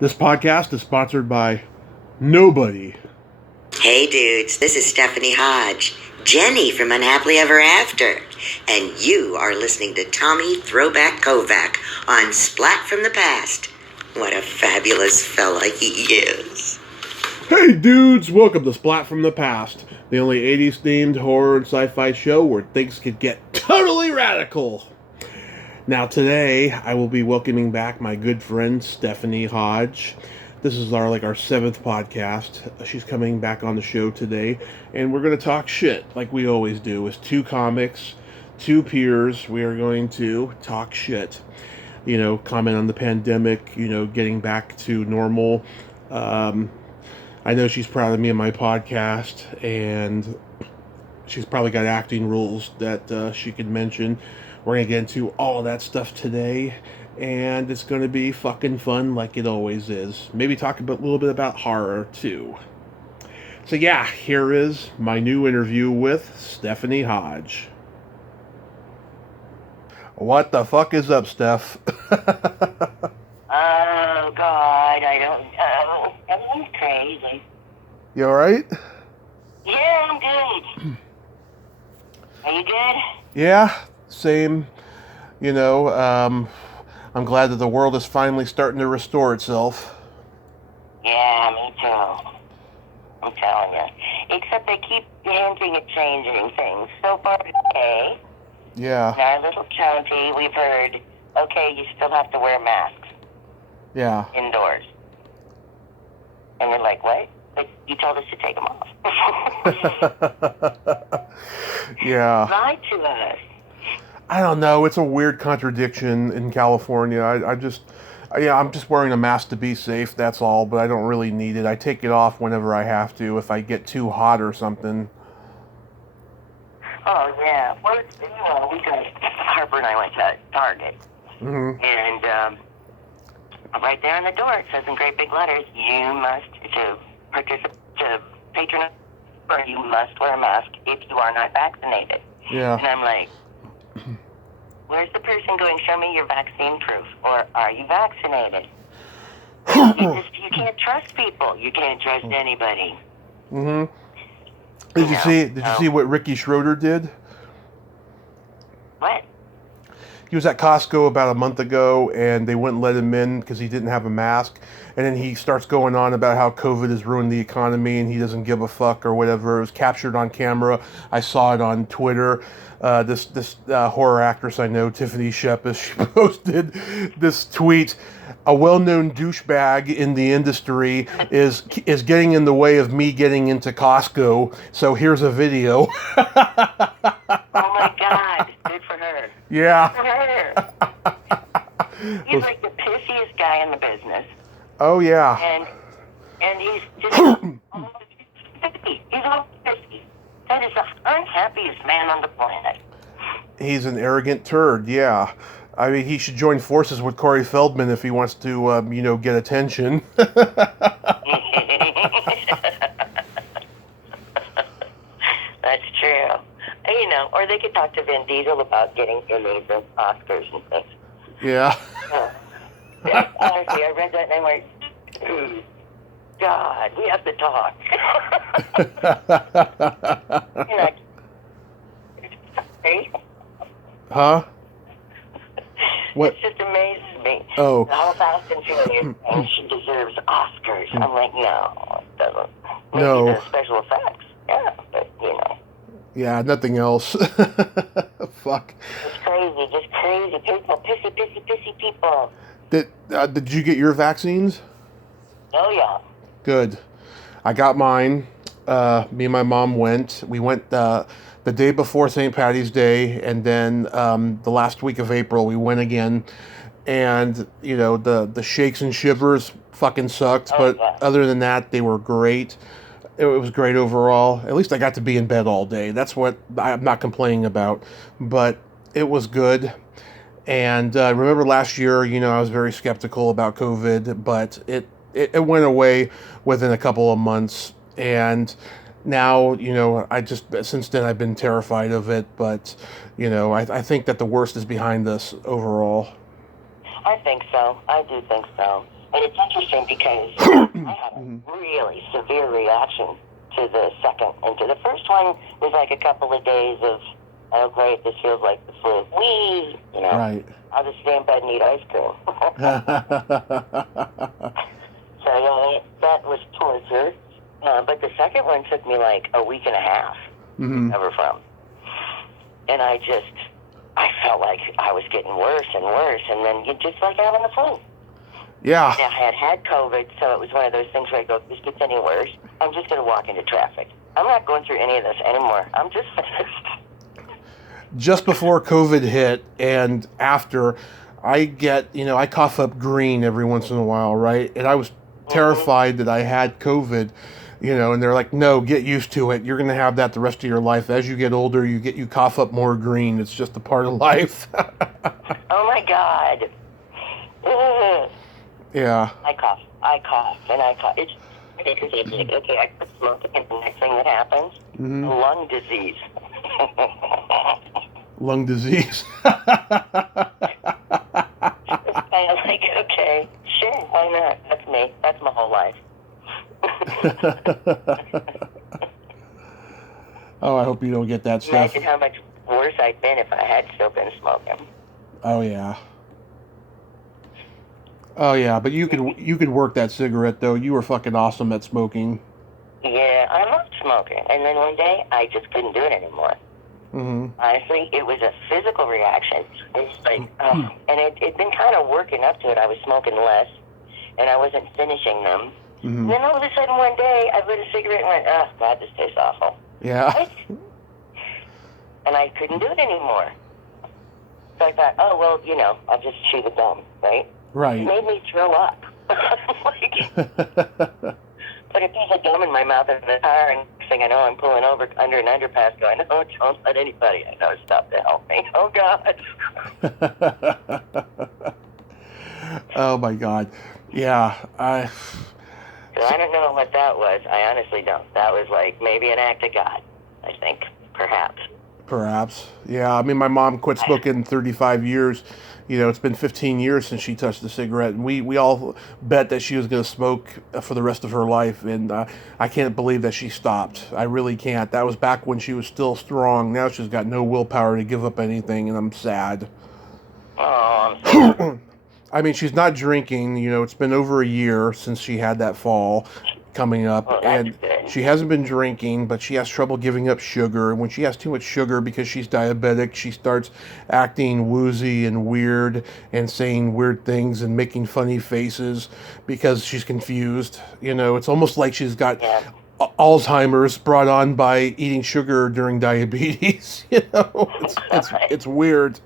This podcast is sponsored by nobody. Hey dudes, this is Stephanie Hodge, Jenny from Unhappily Ever After, and you are listening to Tommy Throwback Kovac on Splat from the Past. What a fabulous fella he is. Hey dudes, welcome to Splat from the Past, the only 80s themed horror and sci-fi show where things could get totally radical. Now today, I will be welcoming back my good friend Stephanie Hodge. This is our 7th podcast. She's coming back on the show today, and we're going to talk shit like we always do. As two comics, two peers, we are going to talk shit. Comment on the pandemic, getting back to normal. I know she's proud of me and my podcast, and she's probably got acting rules that she could mention. We're going to get into all of that stuff today, and it's going to be fucking fun like it always is. Maybe talk a little bit about horror, too. So yeah, here is my new interview with Stephanie Hodge. What the fuck is up, Steph? Oh, God, I don't know. Everyone's crazy. You alright? Yeah, I'm good. Are you good? Yeah, same. I'm glad that the world is finally starting to restore itself. Yeah, me too. I'm telling you. Except they keep hinting at changing things. So far today, Yeah. in our little county, we've heard, okay, you still have to wear masks Yeah. indoors. And we're like, what? But you told us to take them off. Yeah. Lied to us. I don't know. It's a weird contradiction in California. I'm just wearing a mask to be safe. That's all. But I don't really need it. I take it off whenever I have to. If I get too hot or something. Oh, yeah. Well, Harper and I went to Target. Mm-hmm. And right there on the door, it says in great big letters, you must, to patronize, or you must wear a mask if you are not vaccinated. Yeah. And I'm like, where's the person going, show me your vaccine proof, or are you vaccinated? You can't trust people. You can't trust anybody. Mm-hmm. Did you see what Ricky Schroeder did? What? He was at Costco about a month ago, and they wouldn't let him in because he didn't have a mask. And then he starts going on about how COVID has ruined the economy, and he doesn't give a fuck or whatever. It was captured on camera. I saw it on Twitter. This horror actress I know, Tiffany Shepis, she posted this tweet. A well-known douchebag in the industry is getting in the way of me getting into Costco. So here's a video. Oh my God! Good for her. Yeah. Good for her. He's like the pissiest guy in the business. Oh yeah. And he's just he's all pissy. That is the unhappiest man on the planet. He's an arrogant turd. Yeah. I mean, he should join forces with Corey Feldman if he wants to, get attention. That's true. Or they could talk to Vin Diesel about getting delayed the Oscars and things. Yeah. Honestly, I read that and I went, God, we have to talk. Huh? What? It just amazes me. Oh. How Fast and Furious and she deserves Oscars. I'm like, no, it doesn't. Maybe No. the special effects. Yeah, but Yeah, nothing else. Fuck. It's crazy, just crazy people, pissy people. Did you get your vaccines? Oh yeah. Good. I got mine. Me and my mom went. We went the day before St. Patty's Day, and then the last week of April we went again. And the shakes and shivers fucking sucked, but other than that, they were great. It was great overall. At least I got to be in bed all day. That's what I'm not complaining about, but it was good. And remember last year, I was very skeptical about COVID, but it went away within a couple of months. And now, since then I've been terrified of it, but, I think that the worst is behind us overall. I think so. I do think so. And it's interesting because I had a really severe reaction to the second. And to the first one was like a couple of days of, oh, great, this feels like the flu. Whee! You know, Right. I'll just stay in bed and eat ice cream. So, yeah, that was torture. But the second one took me like a week and a half to recover from. And I felt like I was getting worse and worse. And then you just like having the flu. Yeah. Now, I had COVID, so it was one of those things where I go, if this gets any worse, I'm just going to walk into traffic. I'm not going through any of this anymore. I'm just finished. Just before COVID hit and after, I cough up green every once in a while, right? And I was terrified that I had COVID, and they're like, no, get used to it. You're going to have that the rest of your life. As you get older, you cough up more green. It's just a part of life. Oh, my God. Ugh. Yeah. I cough, and I cough. It's okay, I quit smoking, and the next thing that happens, lung disease. Lung disease. It's kind of like, okay, sure, why not? That's me. That's my whole life. Oh, I hope you don't get that stuff. Imagine how much worse I'd been if I had still been smoking. Oh, yeah. Oh, yeah, but you could work that cigarette, though. You were fucking awesome at smoking. Yeah, I loved smoking. And then one day, I just couldn't do it anymore. Honestly, it was a physical reaction. It's like, and it'd been kind of working up to it. I was smoking less, and I wasn't finishing them. And then all of a sudden, one day, I lit a cigarette and went, oh, God, this tastes awful. Yeah. Right? And I couldn't do it anymore. So I thought, oh, well, I'll just chew the gum, right? Right. It made me throw up. Put a piece of gum in my mouth in the car, and next thing I know, I'm pulling over under an underpass going, oh, don't let anybody I know stop to help me. Oh, God. Oh, my God. Yeah. So I don't know what that was. I honestly don't. That was like maybe an act of God, I think. Perhaps. Yeah. I mean, my mom quit smoking 35 years. It's been 15 years since she touched a cigarette, and we all bet that she was going to smoke for the rest of her life, and I can't believe that she stopped. I really can't. That was back when she was still strong. Now she's got no willpower to give up anything, and I'm sad. Oh, I'm sorry. I mean, she's not drinking. It's been over a year since she had that fall coming up, and she hasn't been drinking, but she has trouble giving up sugar. And when she has too much sugar because she's diabetic, she starts acting woozy and weird and saying weird things and making funny faces because she's confused. It's almost like she's got Alzheimer's brought on by eating sugar during diabetes. It's weird.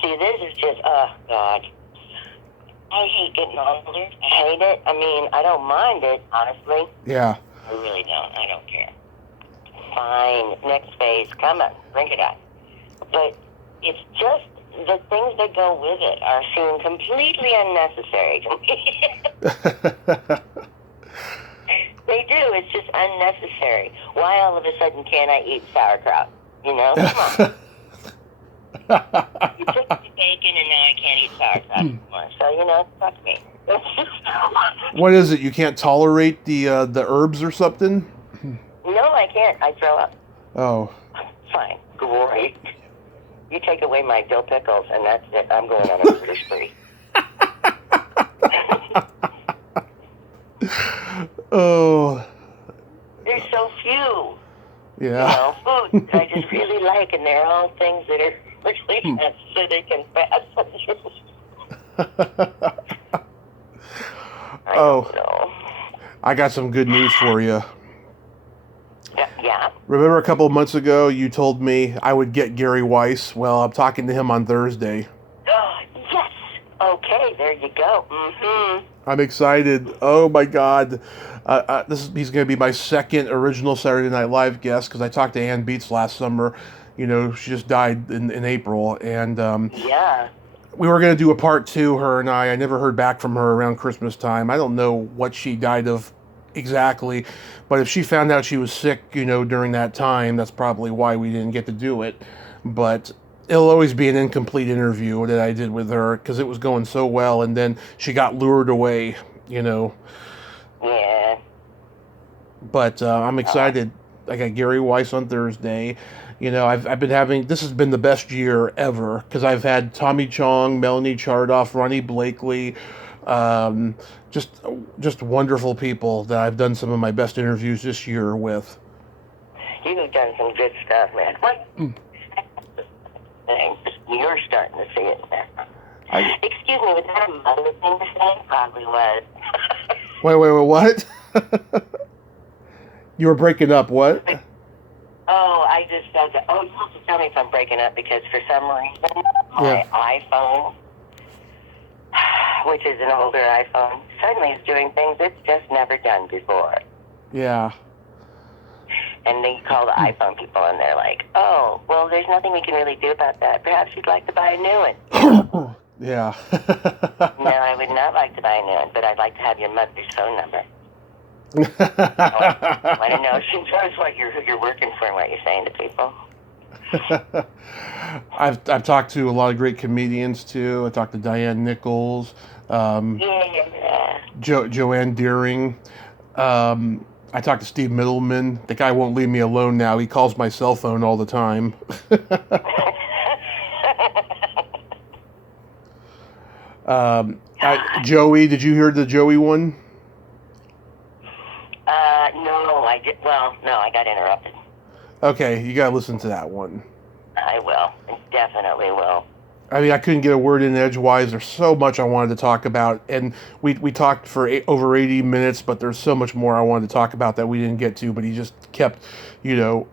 See, this is just, oh, God. I hate getting older. I hate it. I mean, I don't mind it, honestly. Yeah. I really don't. I don't care. Fine. Next phase. Come on. Bring it on. But it's just the things that go with it are seem completely unnecessary to me. They do. It's just unnecessary. Why all of a sudden can't I eat sauerkraut? Come on. You took the bacon and now I can't eat sauerkraut anymore. So, fuck me. What is it? You can't tolerate the herbs or something? No, I can't. I throw up. Oh. Fine. Great. You take away my dill pickles and that's it. I'm going on a murder spree. Oh. There's so few. Yeah. Foods I just really like, and they're all things that are really acidic and bad for you. Oh. I got some good news for you. Yeah. Remember a couple of months ago you told me I would get Gary Weiss? Well, I'm talking to him on Thursday. Yes. Okay, there you go. I'm excited. Oh my God. He's going to be my second original Saturday Night Live guest because I talked to Ann Beats last summer. She just died in April. And we were going to do a part 2, her and I. I never heard back from her around Christmas time. I don't know what she died of exactly. But if she found out she was sick, during that time, that's probably why we didn't get to do it. But it'll always be an incomplete interview that I did with her because it was going so well, and then she got lured away, you know. Yeah. But I'm excited. I got Gary Weiss on Thursday. You know, I've been having, this has been the best year ever because I've had Tommy Chong, Melanie Chardoff, Ronnie Blakely, um, just just wonderful people that I've done some of my best interviews this year with. You've done some good stuff, man. What? You're starting to see it now. Excuse me, was that a mother thing to say? Probably was. Wait, what? You were breaking up, what? Oh, I just said that. Oh, you have to tell me if I'm breaking up because for some reason my iPhone, which is an older iPhone, suddenly is doing things it's just never done before. Yeah. And then you call the iPhone people and they're like, oh, well, there's nothing we can really do about that. Perhaps you'd like to buy a new one. Yeah. No, I would not like to buy a new one, but I'd like to have your mother's phone number. I want to know if she knows who you're working for and what you're saying to people. I've talked to a lot of great comedians too. I talked to Diane Nichols, Joanne Deering. I talked to Steve Middleman. The guy won't leave me alone now. He calls my cell phone all the time. Joey, did you hear the Joey one? No, I did. Well, no, I got interrupted. Okay, you gotta listen to that one. I will. I definitely will. I mean, I couldn't get a word in edgewise. There's so much I wanted to talk about, and we talked for over 80 minutes, but there's so much more I wanted to talk about that we didn't get to, but he just kept, you know,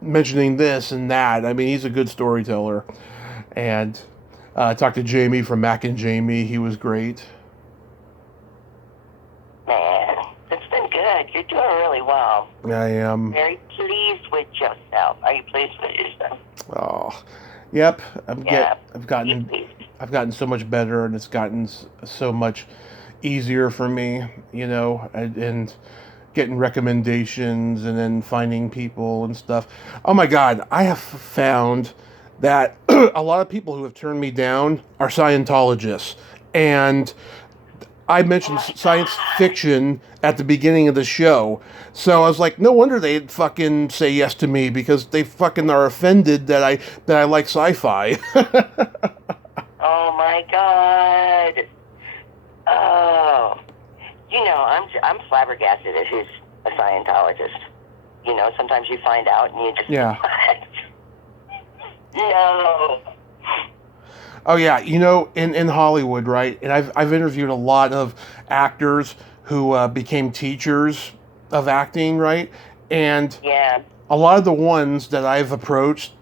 mentioning this and that. I mean, he's a good storyteller. And I talked to Jamie from Mac and Jamie. He was great. Man, it's been good. You're doing really well. I am. Very pleased with yourself. Are you pleased with yourself? Oh, yep. I've gotten so much better, and it's gotten so much easier for me, you know, and getting recommendations and then finding people and stuff. Oh my God, I have found that a lot of people who have turned me down are Scientologists, and I mentioned science fiction at the beginning of the show. So I was like, no wonder they'd fucking say yes to me because they fucking are offended that I like sci-fi. Oh my God. Oh. You know, I'm flabbergasted at who's a Scientologist. You know, sometimes you find out and you just... Yeah. No. Oh yeah, you know, in Hollywood, right? And I've interviewed a lot of actors who became teachers of acting, right? And yeah, a lot of the ones that I've approached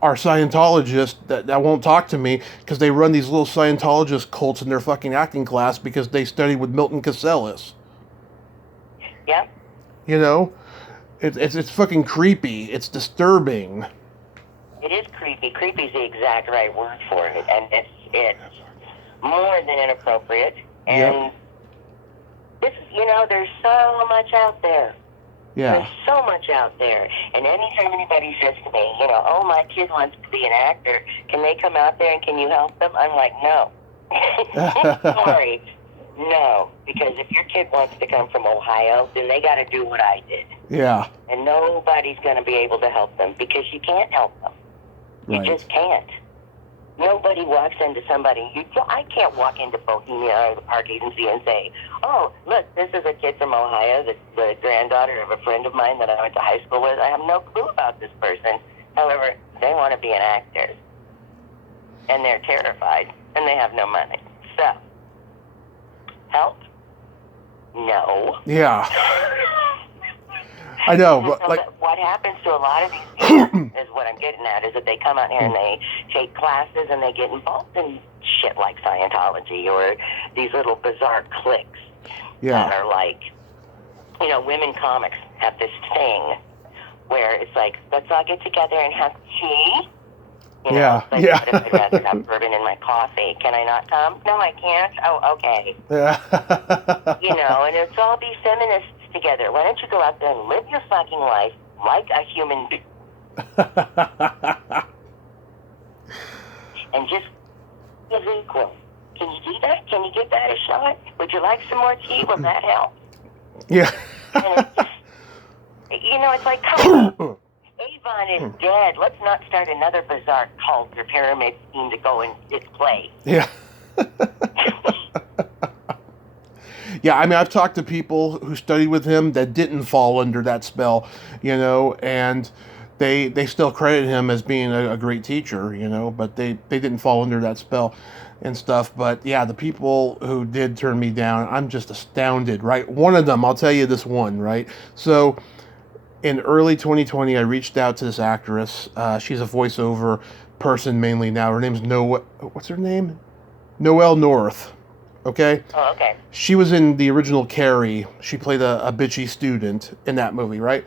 are Scientologists that won't talk to me because they run these little Scientologist cults in their fucking acting class because they studied with Milton Casellas. Yeah. You know, it's fucking creepy. It's disturbing. It is creepy. Creepy is the exact right word for it, and it's more than inappropriate. And this, you know, there's so much out there. Yeah. There's so much out there. And anytime anybody says to me, you know, oh, my kid wants to be an actor, can they come out there and can you help them? I'm like, no. Sorry. No. Because if your kid wants to come from Ohio, then they got to do what I did. Yeah. And nobody's going to be able to help them because you can't help them. You just can't. Nobody walks into somebody. I can't walk into Bohemia or the Park Agency and say, oh, look, this is a kid from Ohio, the granddaughter of a friend of mine that I went to high school with. I have no clue about this person. However, they want to be an actor. And they're terrified. And they have no money. So, help? No. Yeah. I know, but so like, what happens to a lot of these people is what I'm getting at, is that they come out here and they take classes and they get involved in shit like Scientology or these little bizarre cliques that are like, you know, women comics have this thing where it's like, let's all get together and have tea. You know, I'd rather have bourbon in my coffee. Can I not come? No, I can't. Oh, okay. You know, and it's all these feminists together. Why don't you go out there and live your fucking life like a human being? and just is equal. Can you do that? Can you give that a shot? Would you like some more tea? Will that help? Yeah. And it's just, it's like, come on. Avon is dead. Let's not start another bizarre cult or pyramid scheme to go in its place. Yeah. Yeah, I mean, I've talked to people who studied with him that didn't fall under that spell, and they still credit him as being a great teacher, but they didn't fall under that spell and stuff. But yeah, the people who did turn me down, I'm just astounded, right? One of them, I'll tell you this one, right? So in early 2020, I reached out to this actress. She's a voiceover person mainly now. Her name's what's her name? Noelle North. Okay? Oh, okay. She was in the original Carrie. She played a bitchy student in that movie, right?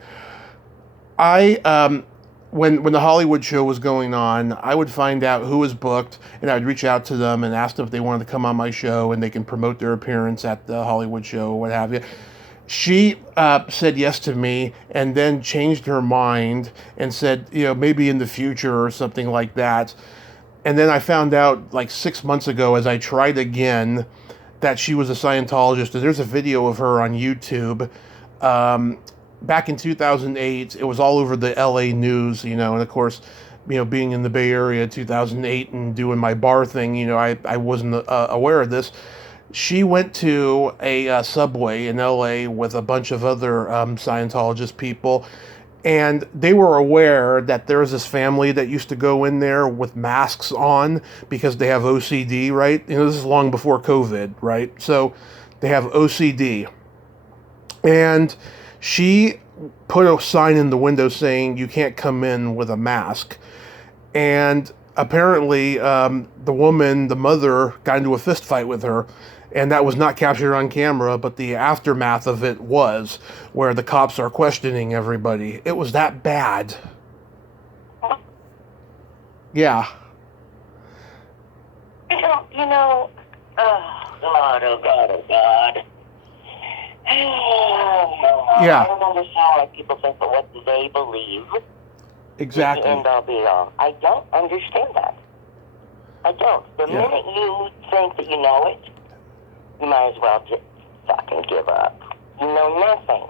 When the Hollywood show was going on, I would find out who was booked, and I'd reach out to them and ask them if they wanted to come on my show, and they can promote their appearance at the Hollywood show, what have you. She said yes to me, and then changed her mind and said, maybe in the future or something like that. And then I found out like 6 months ago, as I tried again, that she was a Scientologist. And there's a video of her on YouTube. Back in 2008, it was all over the LA news, and of course, being in the Bay Area 2008 and doing my bar thing, I wasn't aware of this. She went to a Subway in LA with a bunch of other Scientologist people, and they were aware that there was this family that used to go in there with masks on because they have OCD, right? This is long before COVID, right? So they have OCD. And she put a sign in the window saying, you can't come in with a mask. And apparently the mother, got into a fist fight with her. And that was not captured on camera, but the aftermath of it was, where the cops are questioning everybody. It was that bad. Yeah. Oh, God, oh, God, oh, God. Yeah. I don't understand why people think that what they believe Exactly. is the end-all, be-all. I don't understand that. I don't. The minute you think that you know it, you might as well just fucking give up. You know nothing.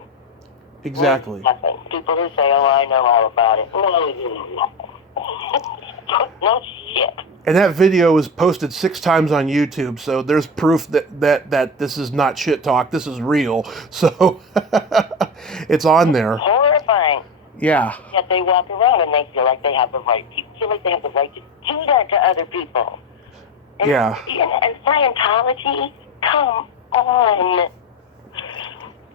Exactly. Nothing. People who say, oh, I know all about it. No, you know nothing. No shit. And that video was posted 6 times on YouTube, so there's proof that this is not shit talk. This is real. So it's on there. Horrifying. Yeah. Yet they walk around and they feel like they have the right. People feel like they have the right to do that to other people. And, yeah. And Scientology. Come on.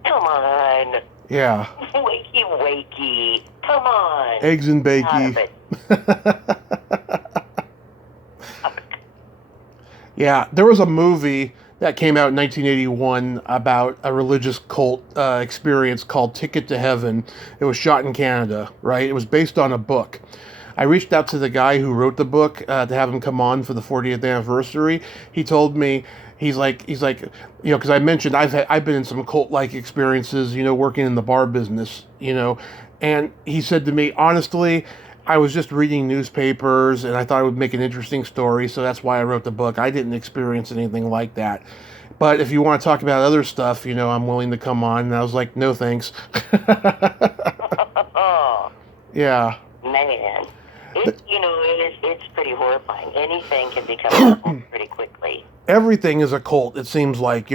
Come on. Yeah. Wakey. Come on. Eggs and bakey. Yeah, there was a movie that came out in 1981 about a religious cult experience called Ticket to Heaven. It was shot in Canada, right? It was based on a book. I reached out to the guy who wrote the book to have him come on for the 40th anniversary. He told me, he's like, because I mentioned I've been in some cult-like experiences, working in the bar business, and he said to me, honestly, I was just reading newspapers and I thought it would make an interesting story, so that's why I wrote the book. I didn't experience anything like that. But if you want to talk about other stuff, I'm willing to come on. And I was like, no thanks. Yeah. Man. It's pretty horrifying. Anything can become a cult pretty quickly. Everything is a cult, it seems like,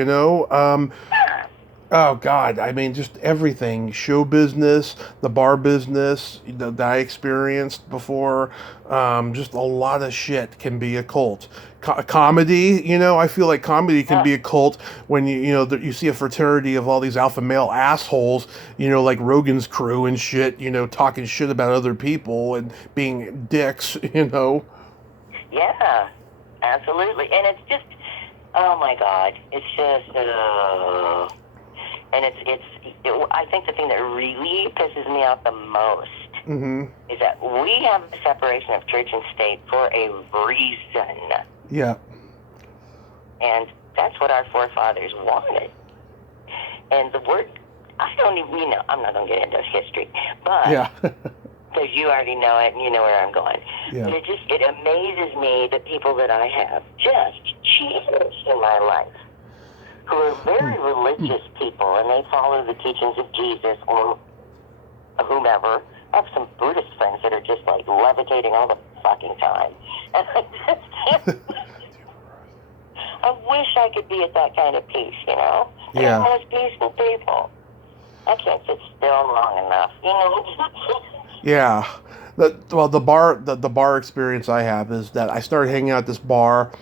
Oh, God, I mean, just everything. Show business, the bar business that I experienced before. Just a lot of shit can be a cult. Comedy, I feel like comedy can be a cult when, you see a fraternity of all these alpha male assholes, like Rogan's crew and shit, talking shit about other people and being dicks, Yeah, absolutely. And it's just, oh, my God, it's just... And I think the thing that really pisses me off the most is that we have the separation of church and state for a reason. Yeah. And that's what our forefathers wanted. And the word, I don't even, I'm not going to get into history, but because you already know it and you know where I'm going. Yeah. But it amazes me the people that I have just cheaters in my life who are very religious people and they follow the teachings of Jesus or whomever. I have some Buddhist friends that are just like levitating all the fucking time. And I wish I could be at that kind of peace, you know? Yeah. They're the most peaceful people. I can't sit still long enough, you know? Yeah. The bar experience I have is that I started hanging out at this bar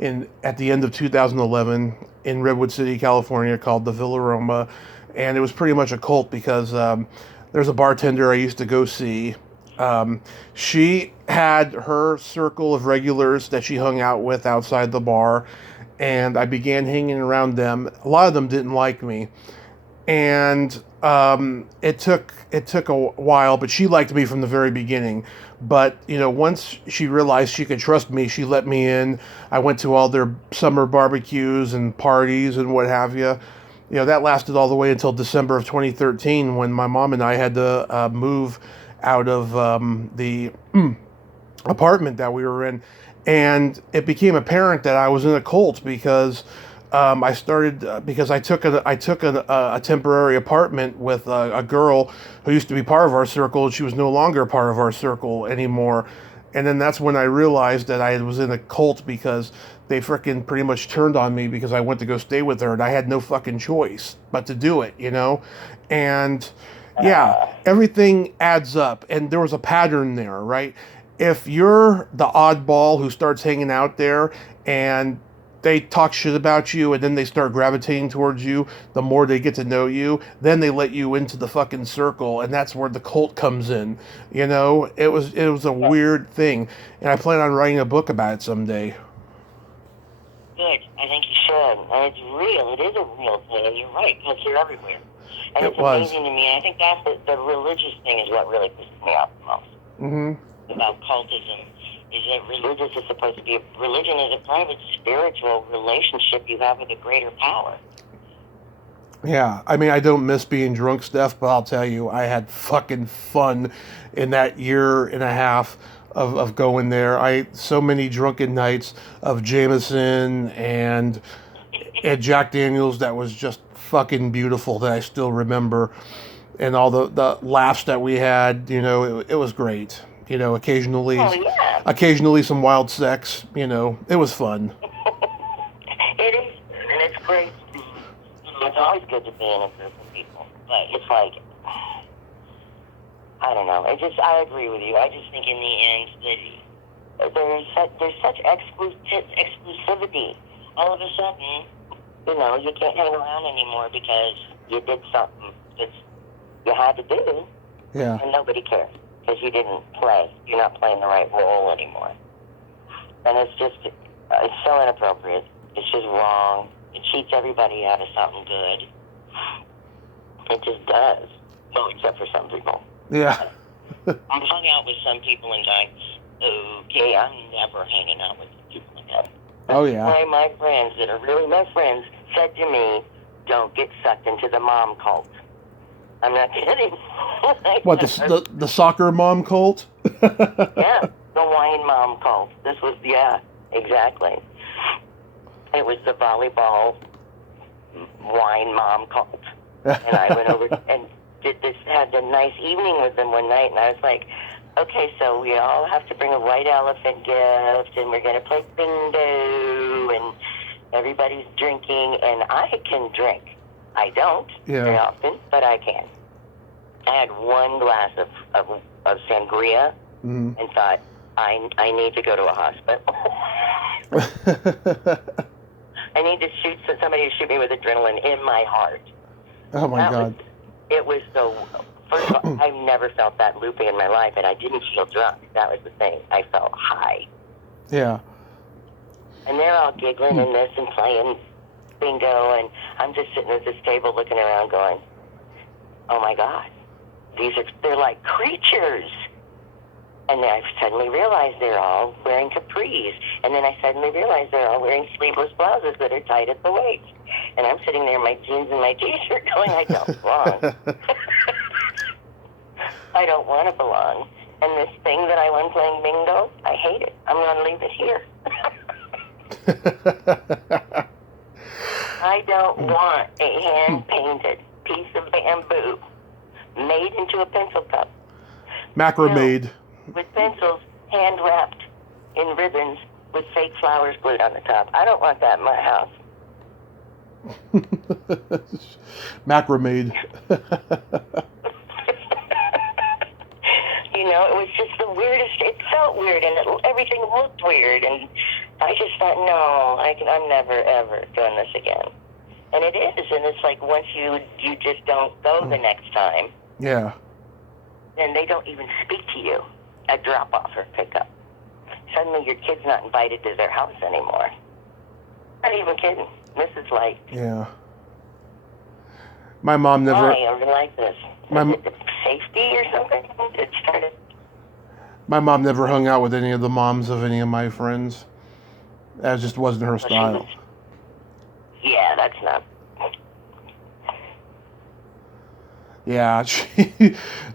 at the end of 2011 in Redwood City, California, called the Villa Roma, and it was pretty much a cult because there's a bartender I used to go see. She had her circle of regulars that she hung out with outside the bar, and I began hanging around them. A lot of them didn't like me, and it took a while, but she liked me from the very beginning. But once she realized she could trust me, she let me in. I went to all their summer barbecues and parties and what have you. That lasted all the way until December of 2013 when my mom and I had to move out of the apartment that we were in, and it became apparent that I was in a cult because I started because I took a temporary apartment with a girl who used to be part of our circle, and she was no longer part of our circle anymore. And then that's when I realized that I was in a cult because they frickin' pretty much turned on me because I went to go stay with her, and I had no fucking choice but to do it, And yeah, everything adds up, and there was a pattern there, right? If you're the oddball who starts hanging out there and they talk shit about you and then they start gravitating towards you, the more they get to know you, then they let you into the fucking circle, and that's where the cult comes in. It was a weird thing, and I plan on writing a book about it someday. Good. I think you should. And it's real. It is a real thing, and you're right, because you're everywhere. And it's amazing to me. I think that's the religious thing is what really pisses me off the most. Mm-hmm. About cultism is that religion is a private spiritual relationship you have with a greater power. Yeah, I mean, I don't miss being drunk, Steph, but I'll tell you, I had fucking fun in that year and a half of going there. So many drunken nights of Jameson and Jack Daniels that was just fucking beautiful that I still remember. And all the laughs that we had, it was great. Occasionally, occasionally some wild sex, it was fun. It is, and it's great. It's always good to be in a group of people, but it's like, I don't know. I agree with you. I just think in the end that there's such exclusivity. All of a sudden, you can't hang around anymore because you did something that you had to do, and nobody cares. Because you didn't play. You're not playing the right role anymore. And it's so inappropriate. It's just wrong. It cheats everybody out of something good. It just does. Well, except for some people. Yeah. I've hung out with some people and gone, okay, I'm never hanging out with people again. Oh, yeah. That's why my friends that are really my friends said to me, don't get sucked into the mom cult. I'm not kidding. What, the soccer mom cult? Yeah, the wine mom cult. This was, exactly. It was the volleyball wine mom cult. And I went over and had a nice evening with them one night, and I was like, okay, so we all have to bring a white elephant gift, and we're going to play bingo, and everybody's drinking, and I can drink. I don't very often, but I can. I had one glass of sangria and thought, I need to go to a hospital. I need to somebody to shoot me with adrenaline in my heart. Oh, my God. It was so... First of all, I've never felt that looping in my life, and I didn't feel drunk. That was the thing. I felt high. Yeah. And they're all giggling and this and playing bingo, and I'm just sitting at this table looking around going, oh my God, they're like creatures. And then I suddenly realized they're all wearing capris. And then I suddenly realized they're all wearing sleeveless blouses that are tight at the waist. And I'm sitting there in my jeans and my t-shirt going, I don't belong. I don't want to belong. And this thing that I went playing bingo, I hate it. I'm going to leave it here. I don't want a hand-painted piece of bamboo made into a pencil cup. Macramade. With pencils hand-wrapped in ribbons with fake flowers glued on the top. I don't want that in my house. Macramade. You know, it was just the weirdest. It felt weird, and everything looked weird, and I just thought, no, I'm never ever doing this again. And it is, and it's like once you just don't go the next time. Yeah. Then they don't even speak to you at drop off or pickup. Suddenly your kid's not invited to their house anymore. Not even kidding. This is like... Yeah. My mom never... Why are you like this? Is it safety or something? It started... My mom never hung out with any of the moms of any of my friends. That just wasn't her style. Yeah, that's not... Yeah,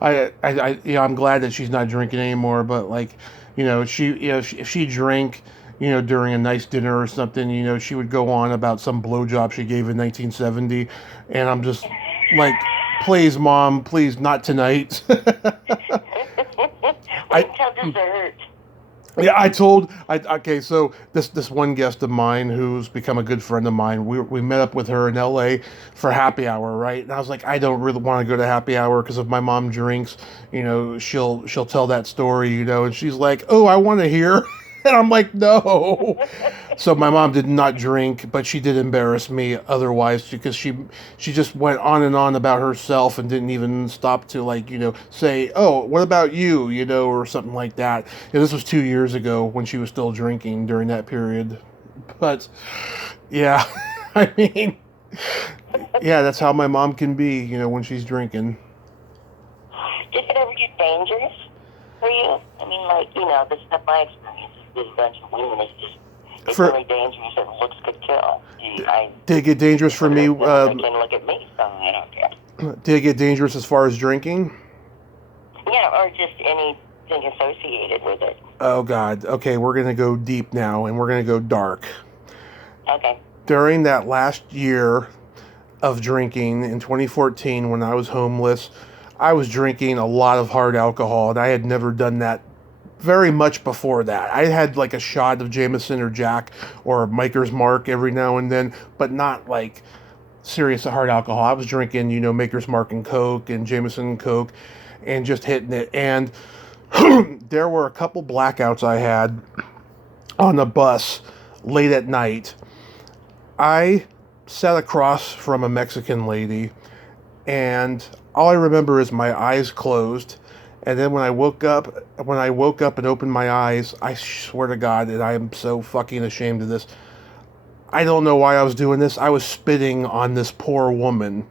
I'm glad that she's not drinking anymore. But like, if she drank, during a nice dinner or something, she would go on about some blowjob she gave in 1970, and I'm just like, please, Mom, please, not tonight. Until dessert. Yeah, okay, so this one guest of mine who's become a good friend of mine, we met up with her in LA for happy hour, right? And I was like, I don't really want to go to happy hour because if my mom drinks, she'll tell that story, and she's like, oh, I want to hear. And I'm like, no. So my mom did not drink, but she did embarrass me otherwise because she just went on and on about herself and didn't even stop to say, oh, what about you, or something like that. This was 2 years ago when she was still drinking during that period. But yeah, I mean, yeah, that's how my mom can be, when she's drinking. Did it ever get dangerous for you? I mean, the stuff I experienced with a bunch of women is just, it's really dangerous and looks could kill. Did it get dangerous for me? They can look at me, so I don't care. Did it get dangerous as far as drinking? Yeah, or just anything associated with it. Oh, God. Okay, we're going to go deep now, and we're going to go dark. Okay. During that last year of drinking in 2014 when I was homeless, I was drinking a lot of hard alcohol, and I had never done that very much before that. I had like a shot of Jameson or Jack or Maker's Mark every now and then, but not like serious hard alcohol. I was drinking, Maker's Mark and Coke and Jameson and Coke and just hitting it. And there were a couple blackouts I had on the bus late at night. I sat across from a Mexican lady, and all I remember is my eyes closed. And then when I woke up and opened my eyes, I swear to God that I am so fucking ashamed of this. I don't know why I was doing this. I was spitting on this poor woman.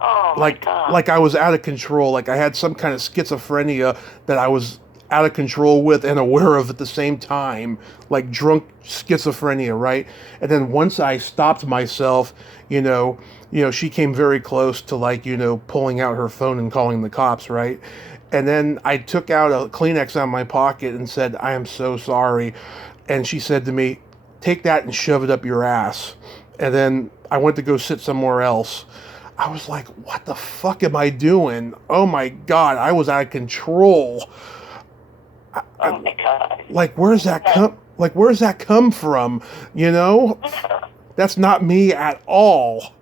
Oh my God. Like I was out of control. Like I had some kind of schizophrenia that I was out of control with and aware of at the same time. Like drunk schizophrenia, right? And then once I stopped myself, she came very close to pulling out her phone and calling the cops, right? And then I took out a Kleenex out of my pocket and said, I am so sorry. And she said to me, take that and shove it up your ass. And then I went to go sit somewhere else. I was like, what the fuck am I doing? Oh my God, I was out of control. Oh my God. Where's that come from? That's not me at all.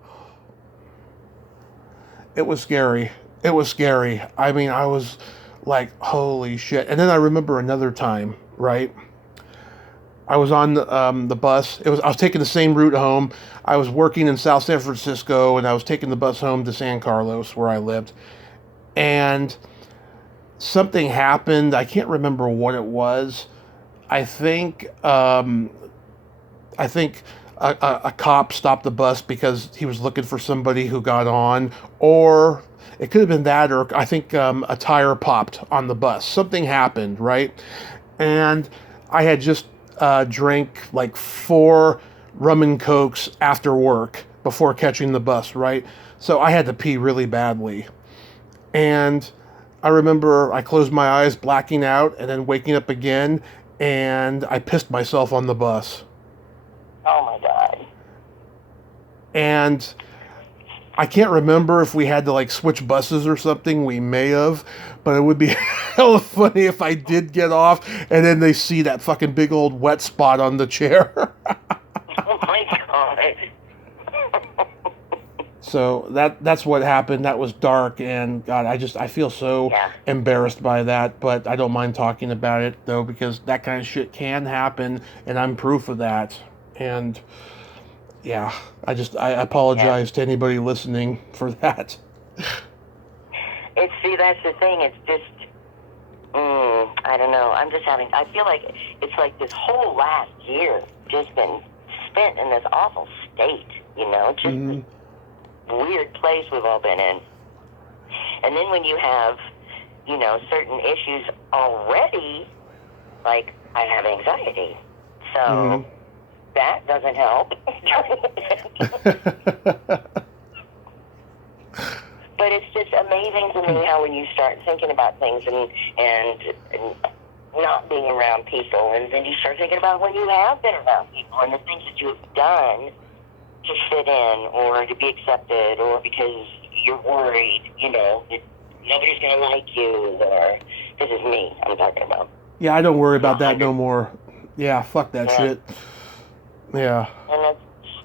It was scary. It was scary. I mean, I was like, holy shit. And then I remember another time, right? I was on the bus. I was taking the same route home. I was working in South San Francisco, and I was taking the bus home to San Carlos, where I lived. And something happened. I can't remember what it was. I think a cop stopped the bus because he was looking for somebody who got on, or it could have been that, or I think a tire popped on the bus. Something happened, right? And I had just drank like 4 rum and cokes after work before catching the bus, right? So I had to pee really badly. And I remember I closed my eyes, blacking out, and then waking up again, and I pissed myself on the bus. Oh my God. And I can't remember if we had to like switch buses or something. We may have, but it would be hella funny if I did get off and then they see that fucking big old wet spot on the chair. Oh my God. So that's what happened. That was dark, and God, I feel so Yeah. embarrassed by that. But I don't mind talking about it though, because that kind of shit can happen, and I'm proof of that. And yeah, I apologize to anybody listening for that. See, that's the thing. It's just, I don't know. I feel like it's like this whole last year just been spent in this awful state, just this weird place we've all been in. And then when you have, certain issues already, like I have anxiety. So that doesn't help. But it's just amazing to me how when you start thinking about things and not being around people, and then you start thinking about when you have been around people and the things that you have done to fit in or to be accepted or because you're worried, that nobody's going to like you, or this is me I'm talking about. Yeah, I don't worry about that no more. Yeah, fuck that shit. Yeah. And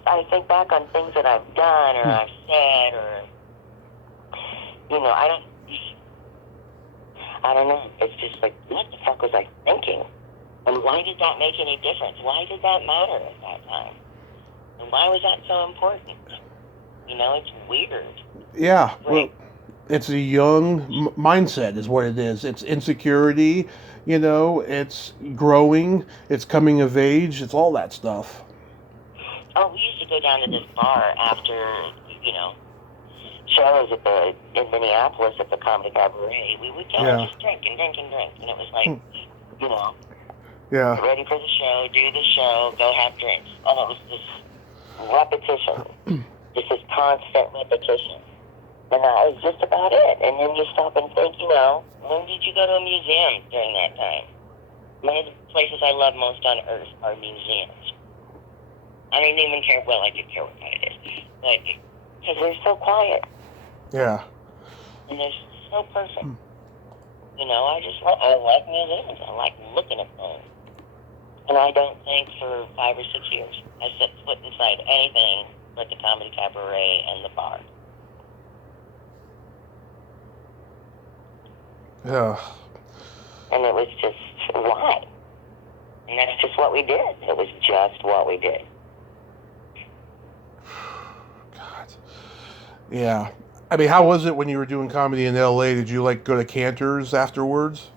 I think back on things that I've done or I've said or, I don't know. It's just like, what the fuck was I thinking? And why did that make any difference? Why did that matter at that time? And why was that so important? It's weird. Yeah, well, it's a young mindset is what it is. It's insecurity, it's growing, it's coming of age, it's all that stuff. Oh, we used to go down to this bar after, shows in Minneapolis at the Comedy Cabaret. We would go and just drink and drink and drink. And it was like, Yeah. ready for the show, do the show, go have drinks. And it was this repetition, just this constant repetition. And that was just about it. And then you stop and think, when did you go to a museum during that time? One of the places I love most on earth are museums. I don't even care, I do care what kind it is. But, because they're so quiet. Yeah. And they're so perfect. I like museums. I like looking at things. And I don't think for 5 or 6 years I set foot inside anything but the Comedy Cabaret and the bar. Yeah. And it was just, why? And that's just what we did. It was just what we did. God. Yeah. I mean, how was it when you were doing comedy in L.A.? Did you, go to Cantor's afterwards?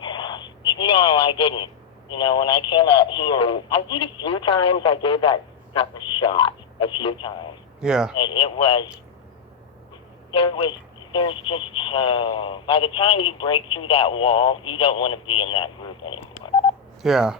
No, I didn't. When I came out here, I did a few times. I gave that stuff a shot a few times. Yeah. But there's just, by the time you break through that wall, you don't want to be in that group anymore. Yeah.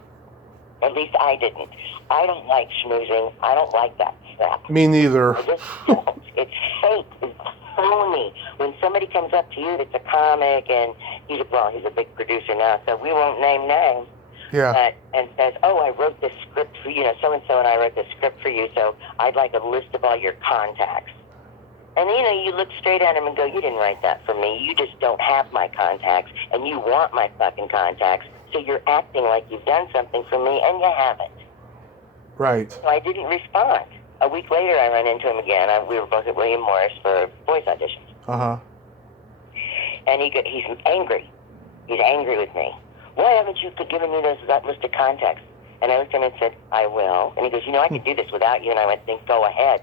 At least I didn't. I don't like schmoozing. I don't like that stuff. Me neither. I just don't. It's fake. It's phony. When somebody comes up to you that's a comic, and he's a big producer now, so we won't name names. Yeah. And says, oh, I wrote this script for you, so-and-so and I wrote this script for you, so I'd like a list of all your contacts. And, you look straight at him and go, you didn't write that for me. You just don't have my contacts, and you want my fucking contacts, so you're acting like you've done something for me, and you haven't. Right. So I didn't respond. A week later, I ran into him again. We were both at William Morris for voice auditions. Uh-huh. And he's angry. He's angry with me. Why haven't you given me that list of contacts? And I looked at him and said, I will. And he goes, I can do this without you. And I went, then go ahead.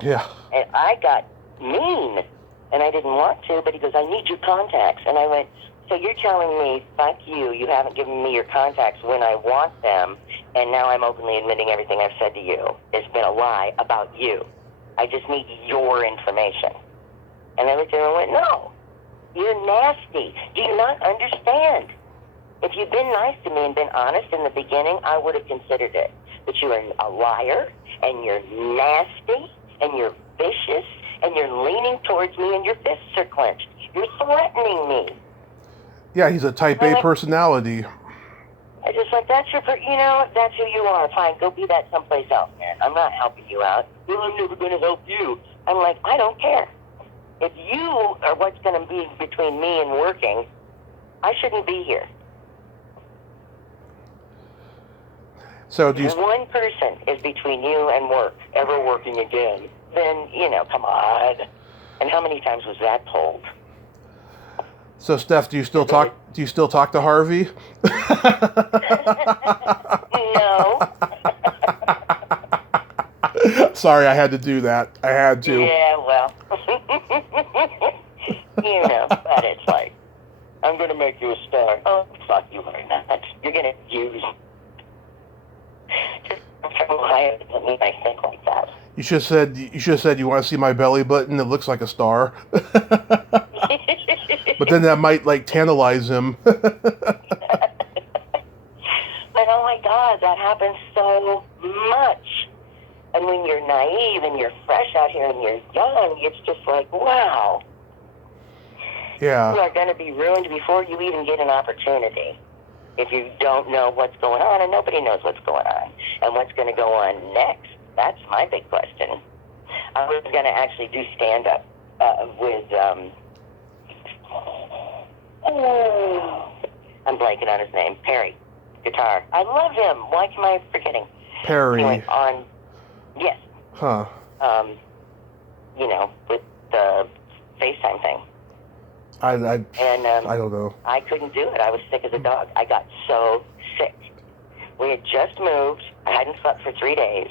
Yeah. And I got mean. And I didn't want to, but he goes, I need your contacts. And I went, so you're telling me, fuck you, you haven't given me your contacts when I want them, and now I'm openly admitting everything I've said to you has been a lie about you. I just need your information. And I looked at him and went, no, you're nasty. Do you not understand? If you'd been nice to me and been honest in the beginning, I would have considered it. But you are a liar, and you're nasty, and you're vicious, and you're leaning towards me, and your fists are clenched. You're threatening me. Yeah, he's a type A Like, personality. I just like, that's your, that's who you are. Fine, go be that someplace else, man. I'm not helping you out. Well, I'm never going to help you. I'm like, I don't care. If you are what's going to be between me and working, I shouldn't be here. So do you... If one person is between you and work, ever working again, then, come on. And how many times was that told? So Steph, do you still talk to Harvey? No. Sorry, I had to do that. I had to. Yeah, well. But it's like, I'm going to make you a star. Oh, fuck you are not. You're going to use. Just from Ohio doesn't mean I think like that. You should have said you want to see my belly button. It looks like a star. But then that might like tantalize him. But oh my God, that happens so much. And when you're naive and you're fresh out here and you're young, it's just like, wow. Yeah. You are going to be ruined before you even get an opportunity. If you don't know what's going on, and nobody knows what's going on. And what's going to go on next? That's my big question. I was going to actually do stand-up with, I'm blanking on his name, Perry, guitar. I love him. Why am I forgetting? Perry. Anyway, yes. Huh. With the FaceTime thing. I don't know. I couldn't do it. I was sick as a dog. I got so sick. We had just moved. I hadn't slept for 3 days.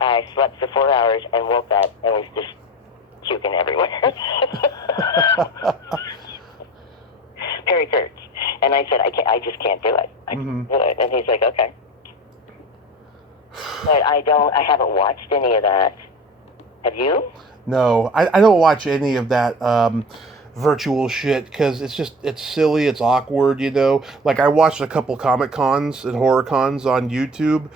I slept for 4 hours and woke up and was just puking everywhere. Perry Kurtz. And I said, I just can't do it. I can't do it. And he's like, okay. But I haven't watched any of that. Have you? No, I don't watch any of that virtual shit because it's silly, it's awkward, Like I watched a couple Comic Cons and horror cons on YouTube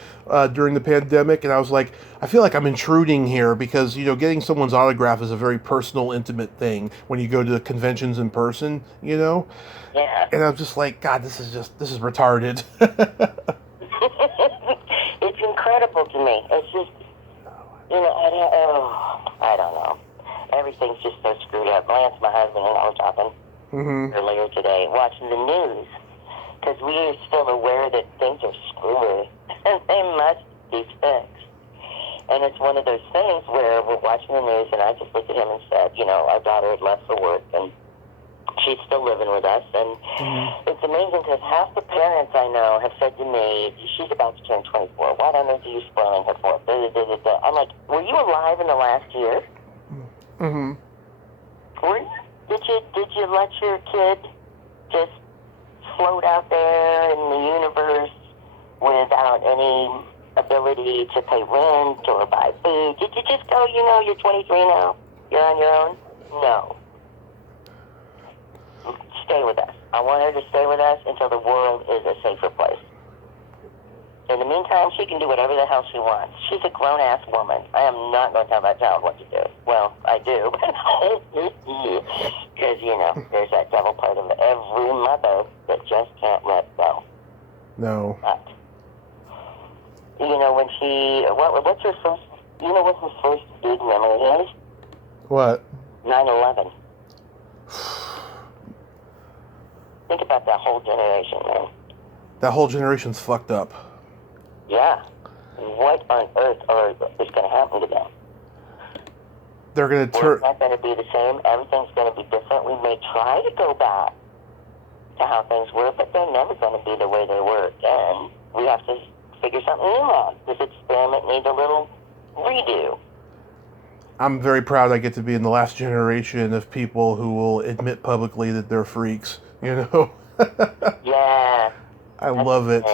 during the pandemic, and I was like, I feel like I'm intruding here because getting someone's autograph is a very personal, intimate thing when you go to the conventions in person, Yeah. And I'm just like, God, this is retarded. It's incredible to me. It's just, I don't know. Everything's just so screwed up. Lance, my husband, and I were talking earlier today, watching the news, because we are still aware that things are screwy, and they must be fixed. And it's one of those things where we're watching the news, and I just looked at him and said, our daughter had left for work, and she's still living with us, and it's amazing because half the parents I know have said to me, she's about to turn 24, what on earth are you spoiling her for? I'm like, were you alive in the last year? Did you let your kid just float out there in the universe without any ability to pay rent or buy food? Did you just go, you're 23 now, you're on your own? No. Stay with us. I want her to stay with us until the world is a safer place. In the meantime, she can do whatever the hell she wants. She's a grown-ass woman. I am not going to tell that child what to do. Well, I do. Because, there's that devil part of every mother that just can't let go. No. But, when she... What's her first... what her first big memory is? What? 9/11. Think about that whole generation, man. That whole generation's fucked up. Yeah. What on earth is going to happen to them? They're going to turn... It's not going to be the same. Everything's going to be different. We may try to go back to how things were, but they're never going to be the way they were again. We have to figure something new out. This experiment needs a little redo. I'm very proud I get to be in the last generation of people who will admit publicly that they're freaks, Yeah. I love it.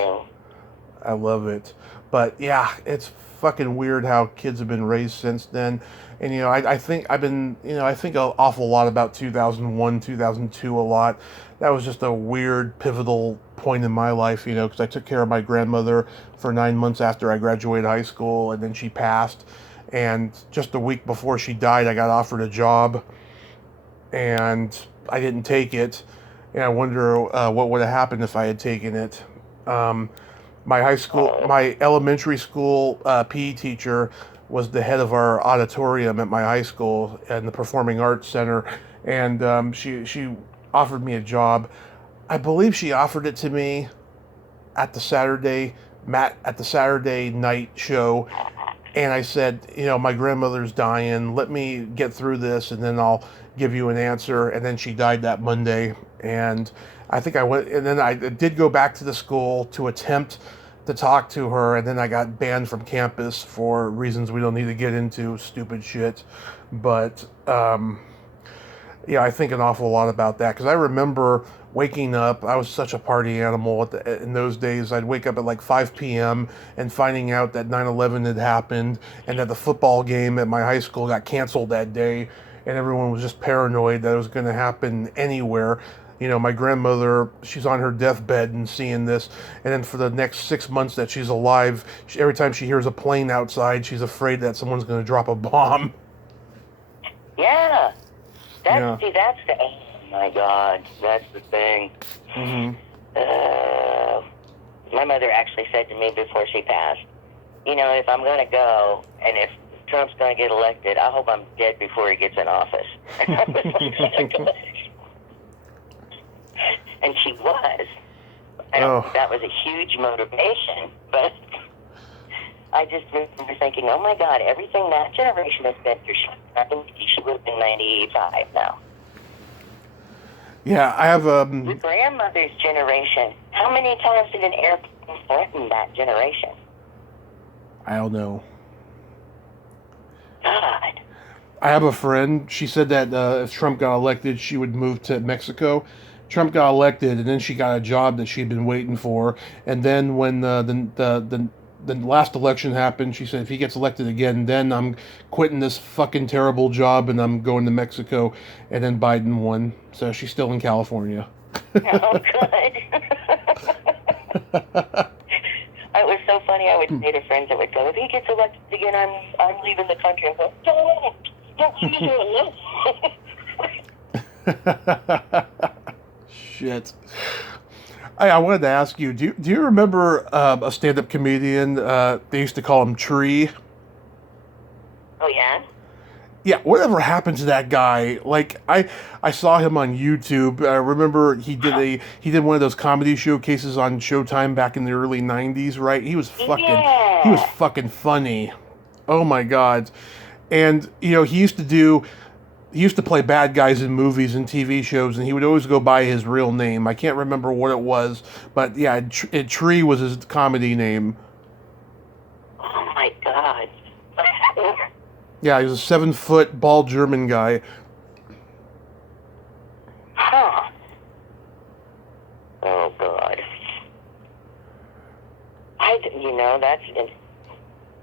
I love it. But yeah, it's fucking weird how kids have been raised since then. And I think I've been, I think an awful lot about 2001, 2002 a lot. That was just a weird, pivotal point in my life, because I took care of my grandmother for 9 months after I graduated high school, and then she passed. And just a week before she died, I got offered a job. and I didn't take it. And I wonder what would have happened if I had taken it. My elementary school PE teacher was the head of our auditorium at my high school and the Performing Arts Center, and she offered me a job. I believe she offered it to me at the Saturday night show, and I said, my grandmother's dying. Let me get through this, and then I'll give you an answer. And then she died that Monday, and I think I went, and then I did go back to the school to attempt to talk to her, and then I got banned from campus for reasons we don't need to get into, stupid shit. But I think an awful lot about that, because I remember waking up. I was such a party animal in those days. I'd wake up at like 5 p.m. and finding out that 9/11 had happened and that the football game at my high school got canceled that day, and everyone was just paranoid that it was going to happen anywhere. My grandmother, she's on her deathbed and seeing this, and then for the next 6 months that she's alive, every time she hears a plane outside, she's afraid that someone's going to drop a bomb. Yeah. See, that's the... Oh, my God. That's the thing. Mm-hmm. My mother actually said to me before she passed, if I'm going to go, and if Trump's going to get elected, I hope I'm dead before he gets in office. And she was. That was a huge motivation, but I just remember thinking, oh my God, everything that generation has been through, she would have been 95 now. Yeah, I have Your grandmother's generation, how many times did an airplane threaten that generation? I don't know. God. I have a friend, she said that if Trump got elected, she would move to Mexico. Trump got elected, and then she got a job that she'd been waiting for. And then when the last election happened, she said, if he gets elected again, then I'm quitting this fucking terrible job and I'm going to Mexico. And then Biden won, so she's still in California. Oh, good. It was so funny. I would say to friends that would go, if he gets elected again, I'm leaving the country. And go, don't leave me alone. Shit. I wanted to ask you, do you remember a stand-up comedian, they used to call him Tree? Oh, yeah? Yeah, whatever happened to that guy? Like, I saw him on YouTube. I remember he did one of those comedy showcases on Showtime back in the early 90s, right? He was fucking funny. Oh my God. And, he used to play bad guys in movies and TV shows, and he would always go by his real name. I can't remember what it was, but yeah, Tree was his comedy name. Oh my God. Yeah, he was a 7-foot bald German guy. Huh. Oh God. That's it.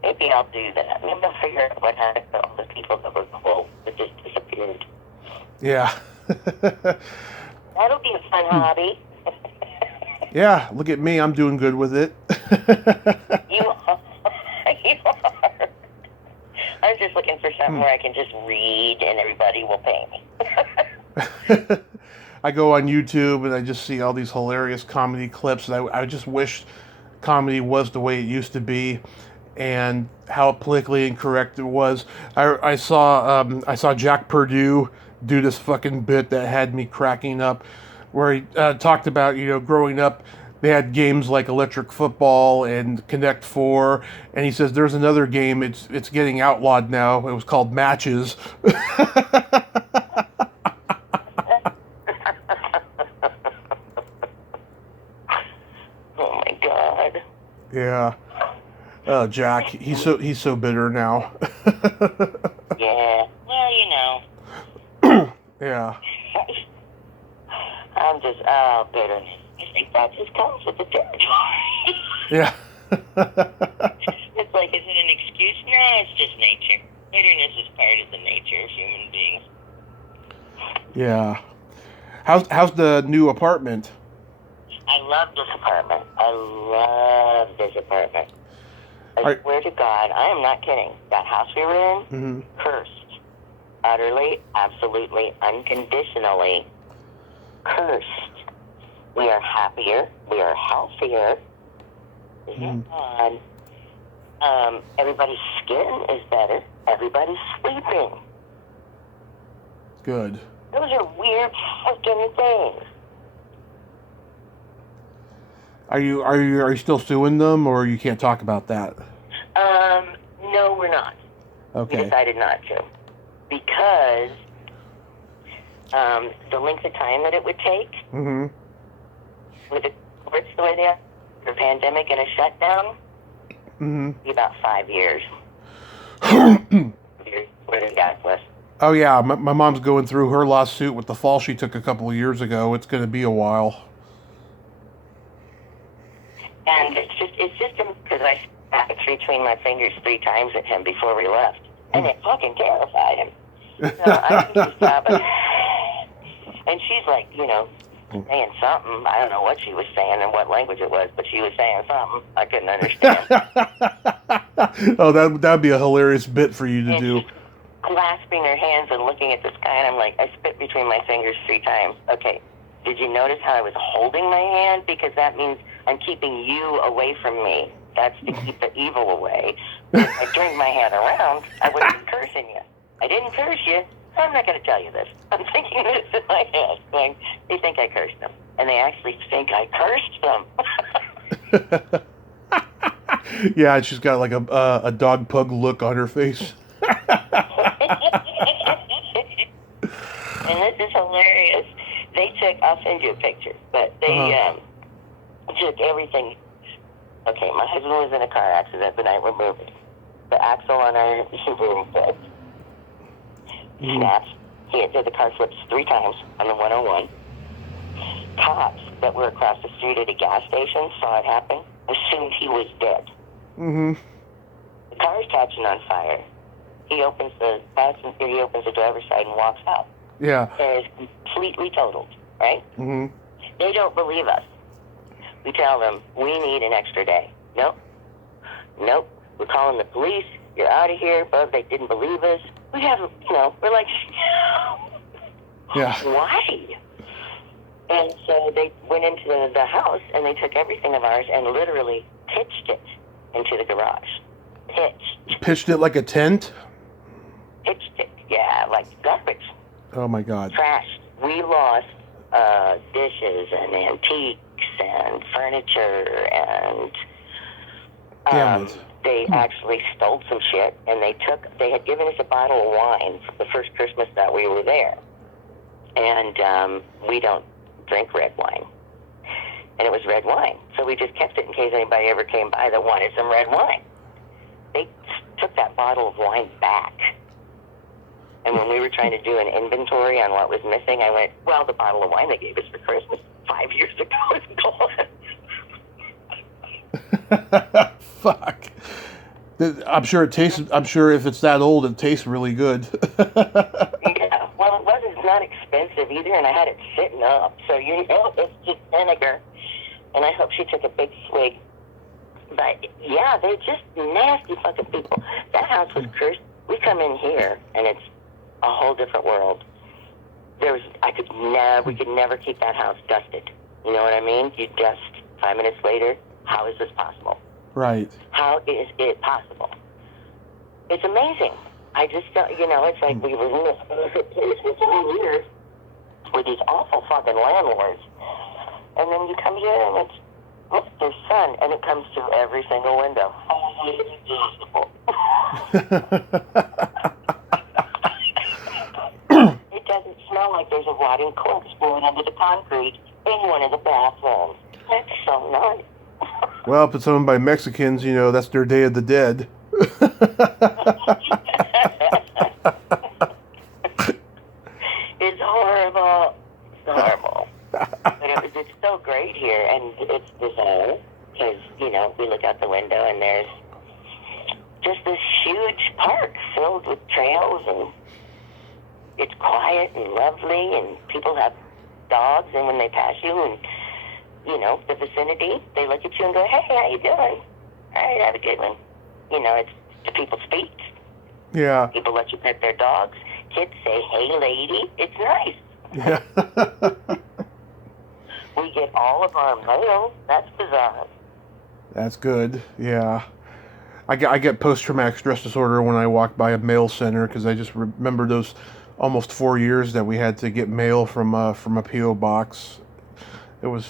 Maybe I'll do that. Maybe I'll figure out what happened to all the people that were cool that just disappeared. Yeah. That'll be a fun hobby. Yeah, look at me. I'm doing good with it. You are. You are. I'm just looking for something where I can just read and everybody will pay me. I go on YouTube and I just see all these hilarious comedy clips, and I just wish comedy was the way it used to be, and how politically incorrect it was. I saw Jack Perdue do this fucking bit that had me cracking up, where he talked about, growing up, they had games like electric football and Connect Four, and he says there's another game, it's getting outlawed now. It was called Matches. Oh my God. Yeah. Jack, he's so bitter now. Yeah. Well, Yeah. I'm just, bitterness. I think that just comes with the territory. Yeah. It's like, is it an excuse? No, it's just nature. Bitterness is part of the nature of human beings. Yeah. How's the new apartment? I love this apartment. I swear to God, I am not kidding. That house we were in, cursed. utterly, absolutely, unconditionally cursed. We are happier. We are healthier. And everybody's skin is better. Everybody's sleeping. Good. Those are weird fucking things. Are you still suing them, or you can't talk about that? No, we're not. Okay. We decided not to. Because the length of time that it would take with the courts the way they are, the pandemic and a shutdown, be about 5 years. Where they got us. Oh yeah, my mom's going through her lawsuit with the fall she took a couple of years ago. It's going to be a while. And it's just because I snapped between my fingers 3 times at him before we left, and it fucking terrified him. So I just stop it. And she's like, saying something. I don't know what she was saying and what language it was, but she was saying something I couldn't understand. Oh, that'd be a hilarious bit for you to do. Clasping her hands and looking at the sky, and I'm like, I spit between my fingers 3 times. Okay, did you notice how I was holding my hand? Because that means I'm keeping you away from me. That's to keep the evil away. But if I turned my hand around, I wouldn't be cursing you. I didn't curse you. I'm not going to tell you this. I'm thinking this in my head, going, they think I cursed them. And they actually think I cursed them. Yeah, she's got like a dog pug look on her face. And this is hilarious. They took, I'll send you a picture, but they took everything. Okay, my husband was in a car accident the night we're moving. The axle on our Subaru flipped. Snaps. The car flips 3 times on the 101. Cops that were across the street at a gas station saw it happen, assumed he was dead. The car's catching on fire. He opens the driver's side and walks out. Yeah. Car is completely totaled, right? They don't believe us. We tell them, we need an extra day. Nope. We're calling the police. You're out of here. But they didn't believe us. We have, we're like, yeah. Why? And so they went into the house and they took everything of ours and literally pitched it into the garage. Pitched it like a tent? Pitched it, yeah, like garbage. Oh my God. Trashed. We lost dishes and antiques and furniture and Damn it. they actually stole some shit, and they had given us a bottle of wine for the first Christmas that we were there. And we don't drink red wine. And it was red wine. So we just kept it in case anybody ever came by that wanted some red wine. They took that bottle of wine back. And when we were trying to do an inventory on what was missing, I went, well, the bottle of wine they gave us for Christmas 5 years ago is gone. Fuck. I'm sure it tastes. I'm sure if it's that old, it tastes really good. Yeah. Well, it wasn't not expensive either, and I had it sitting up. So it's just vinegar. And I hope she took a big swig. But yeah, they're just nasty fucking people. That house was cursed. We come in here, and it's a whole different world. We could never keep that house dusted. You know what I mean? You dust 5 minutes later. How is this possible? Right. How is it possible? It's amazing. I just don't, it's like we were in this place for 3 years with these awful fucking landlords. And then you come here and it's, look, there's sun, and it comes through every single window. It doesn't smell like there's a rotting corpse blowing under the concrete in one of the bathrooms. That's so nice. Well, if it's owned by Mexicans, that's their Day of the Dead. It's horrible. It's horrible. But it's so great here, and it's bizarre because, we look out the window and there's just this huge park filled with trails, and it's quiet and lovely, and people have dogs, and when they pass you and, the vicinity, they look at you and go, hey, how you doing? All right, have a good one. It's to people's feet. Yeah. People let you pet their dogs. kids say, "Hey, lady," it's nice. Yeah. We get all of our mail. That's bizarre. That's good. Yeah. I get post-traumatic stress disorder when I walk by a mail center because I just remember those almost 4 years that we had to get mail from a PO box. It was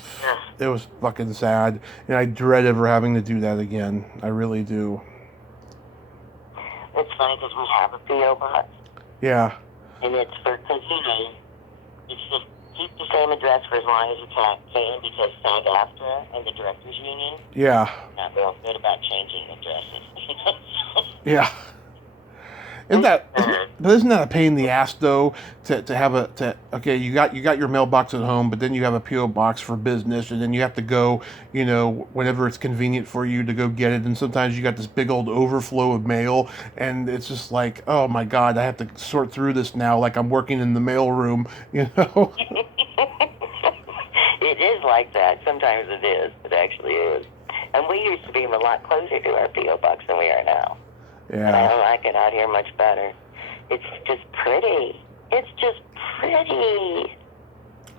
fucking sad, and I dread ever having to do that again. I really do. It's funny because we have a P.O. box, Yeah. and it's for, because, it's just keep the same address for as long as you can, because SAG-AFTRA and the Directors Union Yeah. not real good about changing addresses. Yeah. Isn't that a pain in the ass though to have okay, you got your mailbox at home, but then you have a PO box for business, and then you have to go, whenever it's convenient for you to go get it, and sometimes you got this big old overflow of mail, and it's just like, oh my God, I have to sort through this now like I'm working in the mail room. It is like that. Sometimes it is. It actually is. And we used to be a lot closer to our P.O. box than we are now. Yeah. And I don't like it out here much better. It's just pretty. It's just pretty.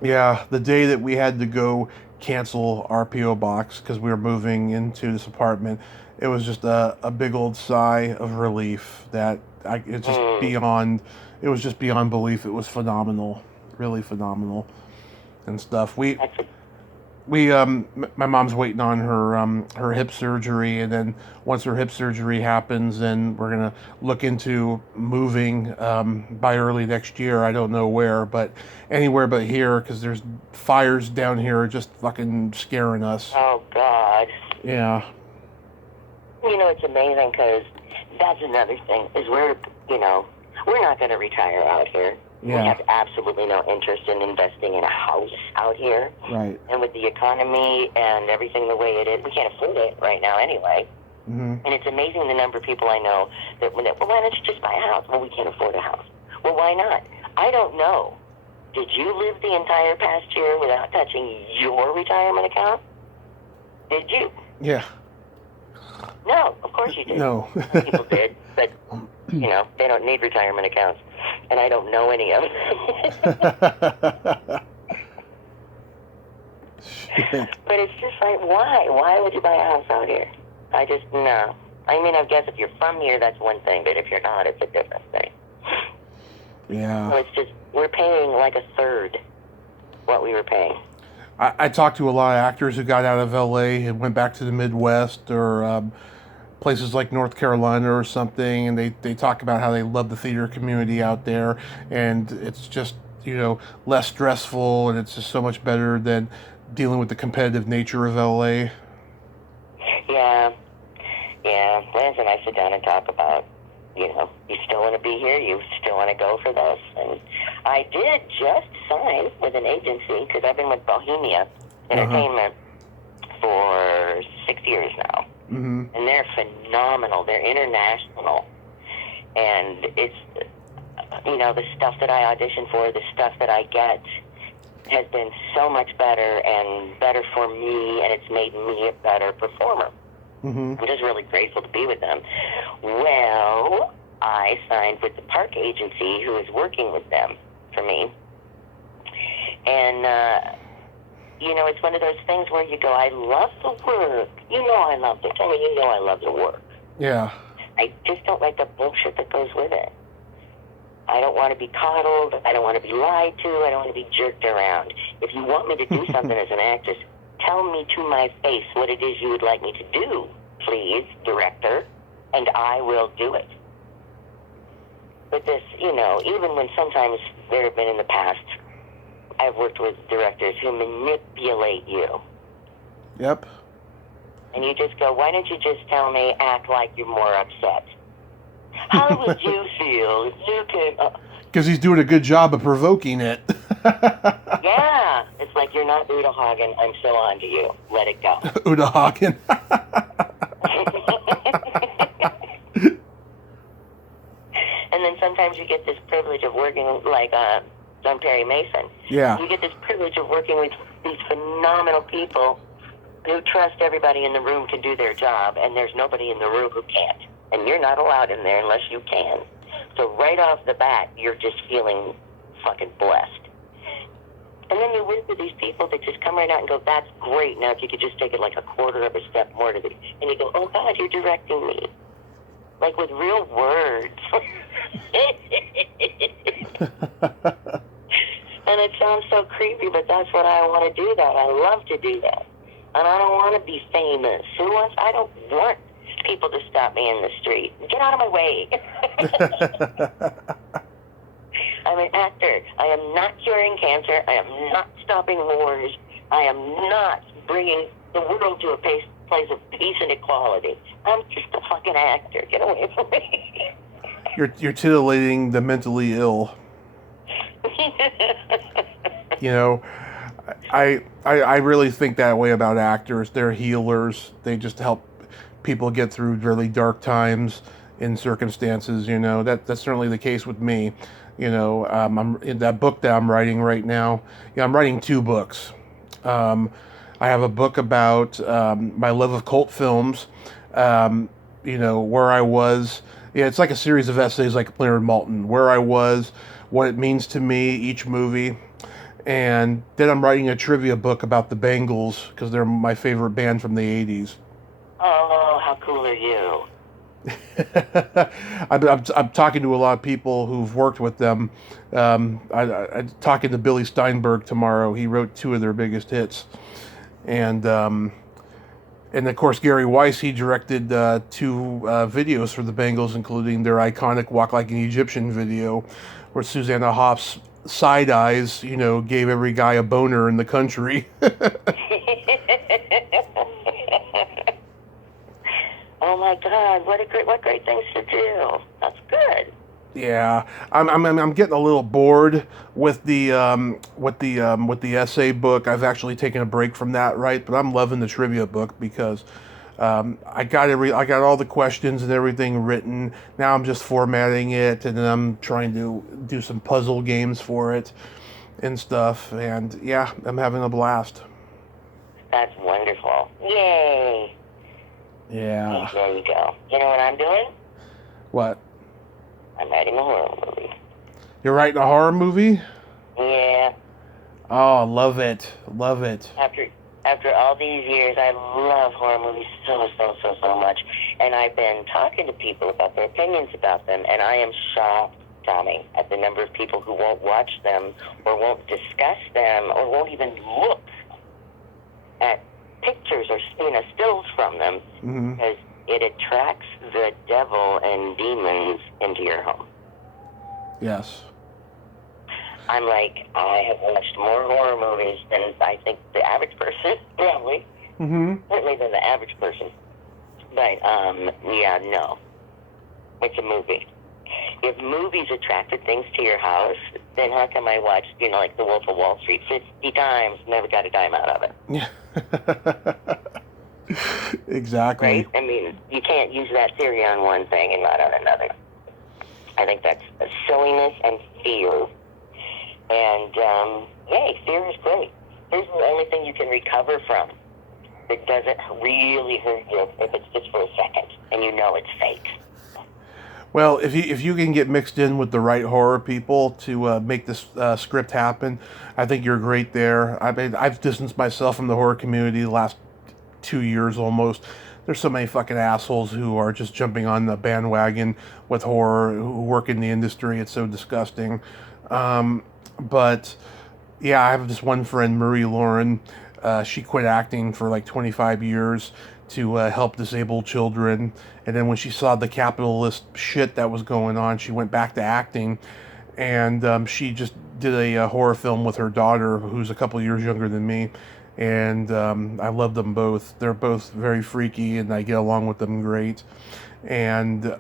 Yeah, the day that we had to go cancel our PO box because we were moving into this apartment, it was just a big old sigh of relief that it was just beyond belief. It was phenomenal, really phenomenal, and stuff. My mom's waiting on her hip surgery, and then once her hip surgery happens, then we're gonna look into moving by early next year. I don't know where, but anywhere but here, because there's fires down here just fucking scaring us. Oh God. Yeah. It's amazing because that's another thing is we're not going to retire out here. Yeah. We have absolutely no interest in investing in a house out here. Right. And with the economy and everything the way it is, we can't afford it right now anyway. Mm-hmm. And it's amazing the number of people I know that, well, why don't you just buy a house? Well, we can't afford a house. Well, why not? I don't know. Did you live the entire past year without touching your retirement account? Did you? Yeah. No, of course you did. No. Some people did, but, they don't need retirement accounts. And I don't know any of them. But it's just like, why? Why would you buy a house out here? No. I mean, I guess if you're from here, that's one thing, but if you're not, it's a different thing. Yeah. So it's just, we're paying like a third what we were paying. I talked to a lot of actors who got out of LA and went back to the Midwest or places like North Carolina or something, and they talk about how they love the theater community out there, and it's just, less stressful, and it's just so much better than dealing with the competitive nature of LA. Yeah. Lance and I sit down and talk about, you still want to be here, you still want to go for this. And I did just sign with an agency, because I've been with Bohemia Entertainment for 6 years now. Mm-hmm. And they're phenomenal. They're international. And it's, the stuff that I audition for, the stuff that I get has been so much better and better for me, and it's made me a better performer. Mm-hmm. I'm just really grateful to be with them. Well, I signed with the park agency who is working with them for me. And, it's one of those things where you go, I love the work. I love it. I love the work. Yeah. I just don't like the bullshit that goes with it. I don't want to be coddled. I don't want to be lied to. I don't want to be jerked around. If you want me to do something as an actress, tell me to my face what it is you would like me to do, please, director, and I will do it. But this, even when sometimes there have been in the past, I've worked with directors who manipulate you. Yep. And you just go, why don't you just tell me, act like you're more upset? How would you feel if you could... Because he's doing a good job of provoking it. Yeah. It's like, you're not Uda Hagen. I'm so on to you. Let it go. Uda Hagen. And then sometimes you get this privilege of working like John Perry Mason. Yeah. You get this privilege of working with these phenomenal people who trust everybody in the room can do their job, and there's nobody in the room who can't. And you're not allowed in there unless you can. So right off the bat, you're just feeling fucking blessed. And then you work with these people that just come right out and go, that's great. Now, if you could just take it like a quarter of a step more to the... And you go, oh, God, you're directing me. Like with real words. And it sounds so creepy, but that's what I want to do that. I love to do that. And I don't want to be famous. I don't want people to stop me in the street. Get out of my way. I'm an actor. I am not curing cancer. I am not stopping wars. I am not bringing the world to a place of peace and equality. I'm just a fucking actor. Get away from me. You're titillating the mentally ill. You know, I really think that way about actors. They're healers. They just help people get through really dark times in circumstances. You know, that's certainly the case with me. You know, I'm in that book that I'm writing right now. I'm writing 2 books. I have a book about my love of cult films. You know, where I was. Yeah, it's like a series of essays like Leonard Maltin, where I was, what it means to me, each movie. And then I'm writing a trivia book about the Bangles, because they're my favorite band from the 80s. Oh, how cool are you? I'm talking to a lot of people who've worked with them. I'm talking to Billy Steinberg tomorrow. He wrote 2 of their biggest hits. And of course, Gary Weiss, he directed 2 videos for the Bangles, including their iconic Walk Like an Egyptian video, where Susanna Hoffs side eyes, you know, gave every guy a boner in the country. Oh my God! What great things to do. That's good. Yeah, I'm getting a little bored with the essay book. I've actually taken a break from that, right? But I'm loving the trivia book because I got all the questions and everything written. Now I'm just formatting it, and then I'm trying to do some puzzle games for it and stuff. And yeah, I'm having a blast. That's wonderful. Yay! Yeah. There you go. You know what I'm doing? What? I'm writing a horror movie. You're writing a horror movie? Yeah. Oh, love it. Love it. After all these years, I love horror movies so much. And I've been talking to people about their opinions about them, and I am shocked, Tommy, at the number of people who won't watch them or won't discuss them or won't even look at pictures or stills from them, because it attracts the devil and demons into your home. Yes. I'm like, I have watched more horror movies than I think the average person, probably. Certainly than the average person. But, yeah, no. It's a movie. If movies attracted things to your house, then how come I watched, like The Wolf of Wall Street 50 times, never got a dime out of it? Yeah. Exactly. Right? I mean, you can't use that theory on one thing and not on another. I think that's silliness and fear. And, yay, fear is great. Fear is the only thing you can recover from that doesn't really hurt you if it's just for a second and you know it's fake. Well, if you can get mixed in with the right horror people to make this script happen, I think you're great there. I mean, I've distanced myself from the horror community the last 2 years almost. There's so many fucking assholes who are just jumping on the bandwagon with horror, who work in the industry. It's so disgusting. But yeah, I have this one friend, Marie Lauren. She quit acting for like 25 years to help disabled children. And then when she saw the capitalist shit that was going on, she went back to acting. And she just did a horror film with her daughter, who's a couple years younger than me. And I love them both. They're both very freaky, and I get along with them great. And they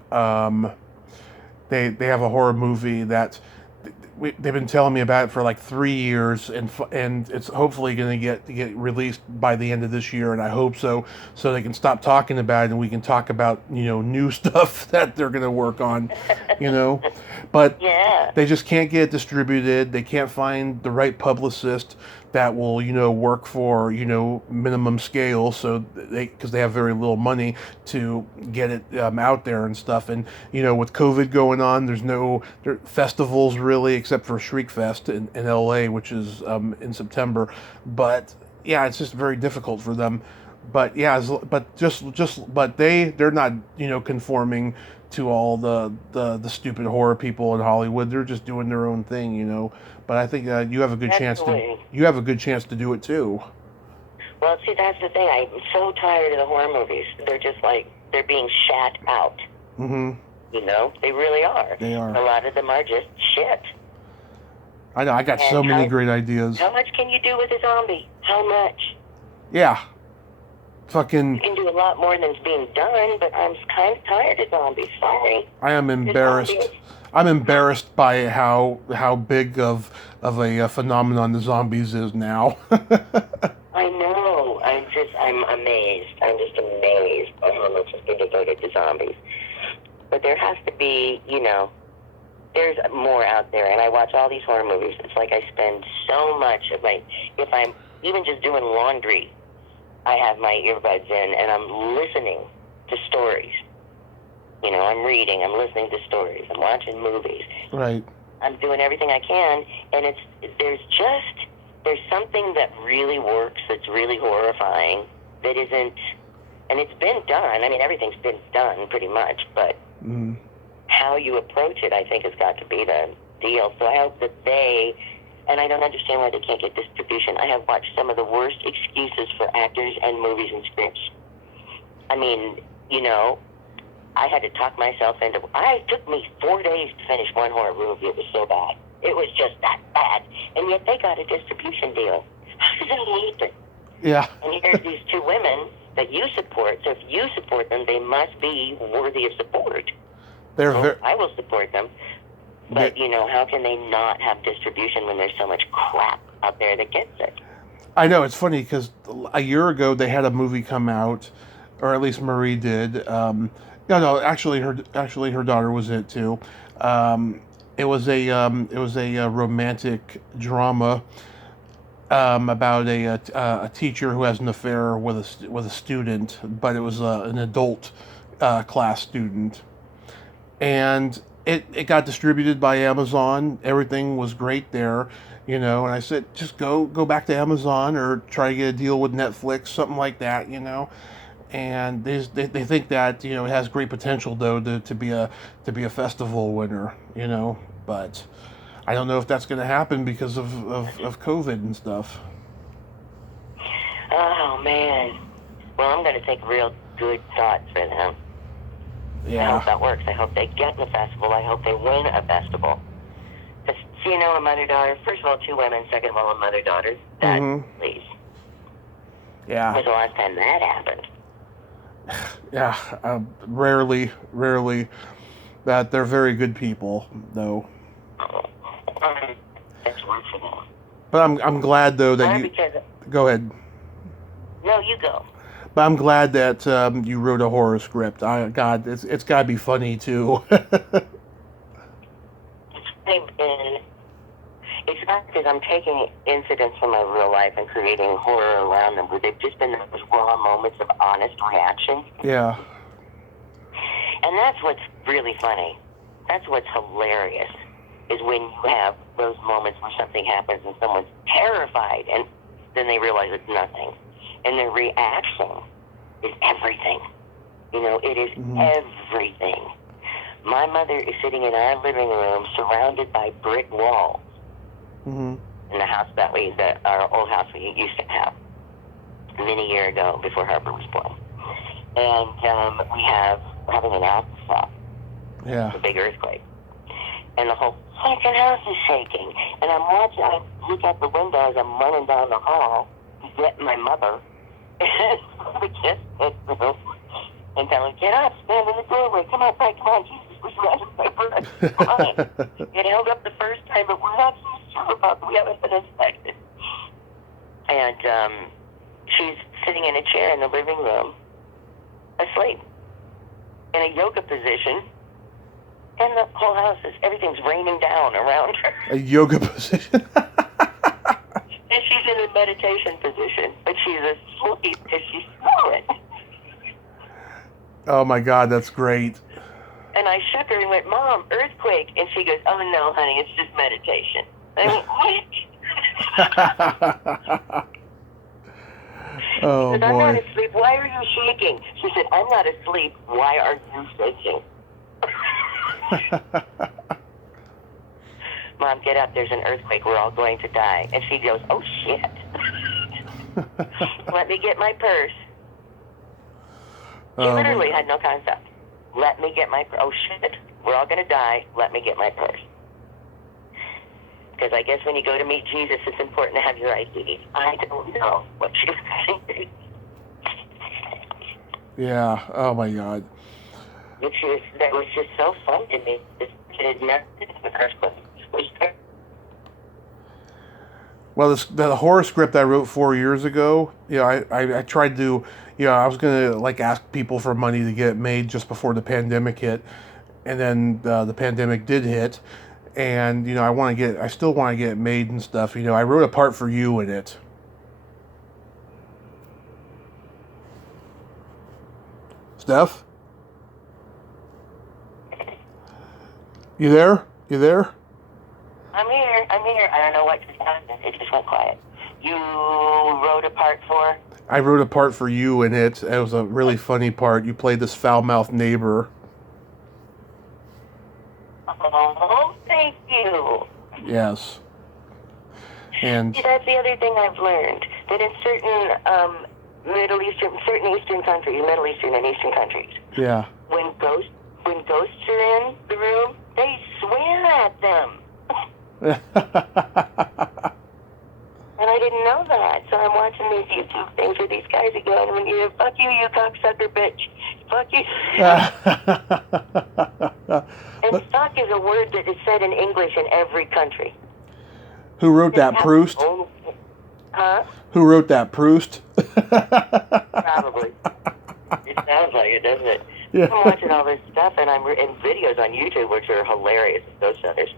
have a horror movie that they've been telling me about it for like 3 years, and it's hopefully going to get released by the end of this year, and I hope so they can stop talking about it and we can talk about new stuff that they're going to work on, but Yeah. they just can't get it distributed. They can't find the right publicist that will, work for, minimum scale, so because they have very little money to get it out there and stuff. And, with COVID going on, there's no festivals really, except for Shriek Fest in LA, which is in September. But yeah, it's just very difficult for them. But yeah, but they're not, conforming to all the stupid horror people in Hollywood. They're just doing their own thing. But I think you have a good chance to do it too. Well, see, that's the thing. I'm so tired of the horror movies. They're just like, they're being shat out. Mm-hmm. They really are. They are. A lot of them are just shit. I know. I got so many great ideas. How much can you do with a zombie? How much? Yeah. Fucking. You can do a lot more than's being done, but I'm kind of tired of zombies. Sorry. I am embarrassed. I'm embarrassed by how big of a phenomenon the zombies is now. I know. I'm amazed. I'm just amazed by how much has been devoted to zombies. But there has to be, there's more out there. And I watch all these horror movies. It's like I spend so much of if I'm even just doing laundry, I have my earbuds in and I'm listening to stories. I'm reading, I'm listening to stories, I'm watching movies. Right. I'm doing everything I can, and there's something that really works, that's really horrifying, that isn't, and it's been done. I mean, everything's been done pretty much, but how you approach it, I think, has got to be the deal. So I hope that and I don't understand why they can't get distribution. I have watched some of the worst excuses for actors and movies and scripts. I mean, I had to talk myself into. It took me 4 days to finish one horror movie. It was so bad. It was just that bad. And yet they got a distribution deal. How does that happen? Yeah. And here's these two women that you support. So if you support them, they must be worthy of support. I will support them. But, how can they not have distribution when there's so much crap out there that gets it? I know. It's funny because a year ago they had a movie come out, or at least Marie did. No, actually her daughter was in it too. It was a romantic drama about a teacher who has an affair with a student, but it was an adult class student, and it got distributed by Amazon. Everything was great there, and I said, just go back to Amazon or try to get a deal with Netflix, something like that, And they think that it has great potential though to be a festival winner, but I don't know if that's going to happen because of COVID and stuff. Oh man, well I'm going to take real good thoughts for them. Yeah. I hope that works. I hope they get in the festival. I hope they win a festival. Because a mother-daughter. First of all, two women. Second of all, a mother-daughter. Please. Yeah. When was the last time that happened? Yeah, rarely. That they're very good people, though. That's wonderful. But I'm glad though that go ahead. No, you go. But I'm glad that you wrote a horror script. God, it's got to be funny too. It's not because I'm taking incidents from my real life and creating horror around them, but they've just been those raw moments of honest reaction. Yeah. And that's what's really funny. That's what's hilarious, is when you have those moments where something happens and someone's terrified, and then they realize it's nothing. And their reaction is everything. It is everything. My mother is sitting in our living room surrounded by brick walls. In the house our old house we used to have many years ago before Harper was born. And we're having an aftershock. Yeah. It's a big earthquake. And the whole fucking house is shaking. And I look out the window as I'm running down the hall to get my mother. And tell her, get up, stand in the doorway, come outside, come on, Jesus, we're surrounded by birds, come on. It held up the first time, but we're not so sure about it. We haven't been inspected. And she's sitting in a chair in the living room, asleep, in a yoga position, and the whole house everything's raining down around her. A yoga position? And she's in in meditation position, but she's asleep because she's snoring. Oh my God, that's great. And I shook her and went, Mom, earthquake. And she goes, oh no, honey, it's just meditation. I went, what? Oh She said, I'm boy. not asleep. Why are you shaking? She said, I'm not asleep. Why are you shaking? Mom, get up. There's an earthquake. We're all going to die. And she goes, oh, shit. Let me get my purse. She literally had no concept. Let me get my purse. Oh, shit. We're all going to die. Let me get my purse. Because I guess when you go to meet Jesus, it's important to have your ID. I don't know what she was thinking. Yeah. Oh my God. That was just so fun to me. It had nothing to do with earthquake. Well, the horror script I wrote 4 years ago, I tried to, I was gonna like ask people for money to get it made just before the pandemic hit, and then the pandemic did hit, and I still want to get it made and stuff. I wrote a part for you in it. Steph, you there? You there? I'm here. I don't know what just happened. It just went quiet. You wrote a part for? I wrote a part for you in it. It was a really funny part. You played this foul-mouthed neighbor. Oh, thank you. Yes. And See, that's the other thing I've learned. That in certain Middle Eastern and Eastern countries, yeah. when ghosts are in the room, they swear at them. And I didn't know that, so I'm watching these YouTube things where these guys are going, when you fuck you, you cocksucker bitch. Fuck you. And fuck is a word that is said in English in every country. Who wrote that, Proust? Huh? Who wrote that, Proust? Probably. It sounds like it, doesn't it? Yeah. I'm watching all this stuff, and I'm in videos on YouTube, which are hilarious, ghost hunters.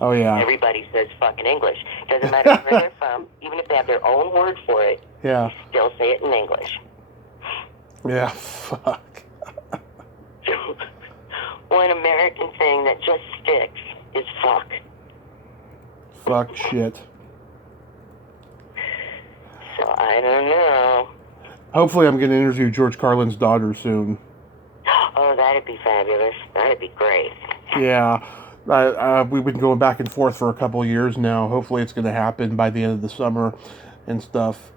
Oh, yeah. Everybody says fucking English. Doesn't matter where they're from, even if they have their own word for it, Yeah. they still say it in English. Yeah, fuck. One American thing that just sticks is fuck. Fuck shit. So I don't know. Hopefully I'm going to interview George Carlin's daughter soon. Oh, that'd be fabulous. That'd be great. Yeah. We've been going back and forth for a couple of years now. Hopefully it's going to happen by the end of the summer and stuff.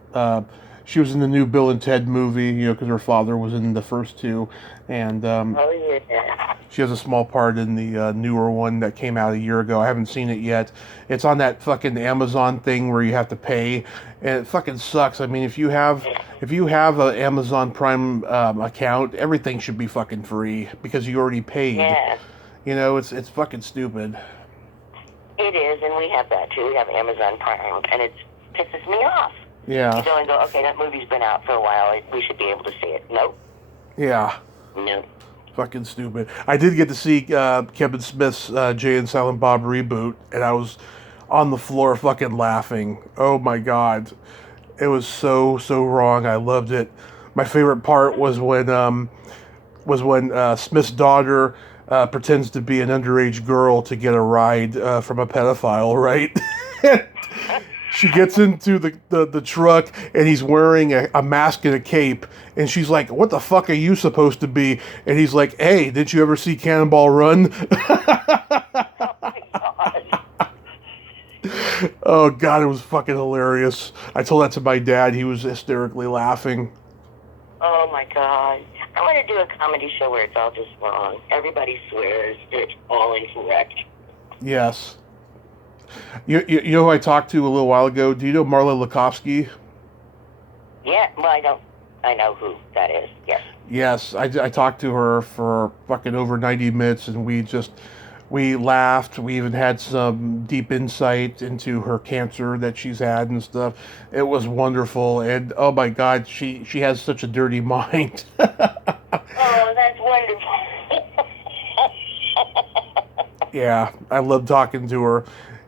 She was in the new Bill and Ted movie, because her father was in the first two. And Oh, yeah. she has a small part in the newer one that came out a year ago. I haven't seen it yet. It's on that fucking Amazon thing where you have to pay, and it fucking sucks. I mean, if you have an Amazon Prime account, everything should be fucking free because you already paid. Yeah. It's fucking stupid. It is, and we have that too. We have Amazon Prime, and it pisses me off. Yeah. You go and go, okay, that movie's been out for a while. We should be able to see it. Nope. Yeah. Nope. Fucking stupid. I did get to see Kevin Smith's Jay and Silent Bob reboot, and I was on the floor fucking laughing. Oh my God. It was so wrong. I loved it. My favorite part was when Smith's daughter pretends to be an underage girl to get a ride from a pedophile, right? She gets into the truck, and he's wearing a mask and a cape, and she's like, what the fuck are you supposed to be? And he's like, hey, did you ever see Cannonball Run? Oh, God, it was fucking hilarious. I told that to my dad. He was hysterically laughing. Oh, my God. I want to do a comedy show where it's all just wrong. Everybody swears. It's all incorrect. Yes. You know who I talked to a little while ago? Do you know Marla Lukovsky? Yeah, well, I know who that is, yes. Yes, I talked to her for fucking over 90 minutes, and we laughed. We even had some deep insight into her cancer that she's had and stuff. It was wonderful, and oh my God, she has such a dirty mind. Oh, that's wonderful. Yeah, I love talking to her.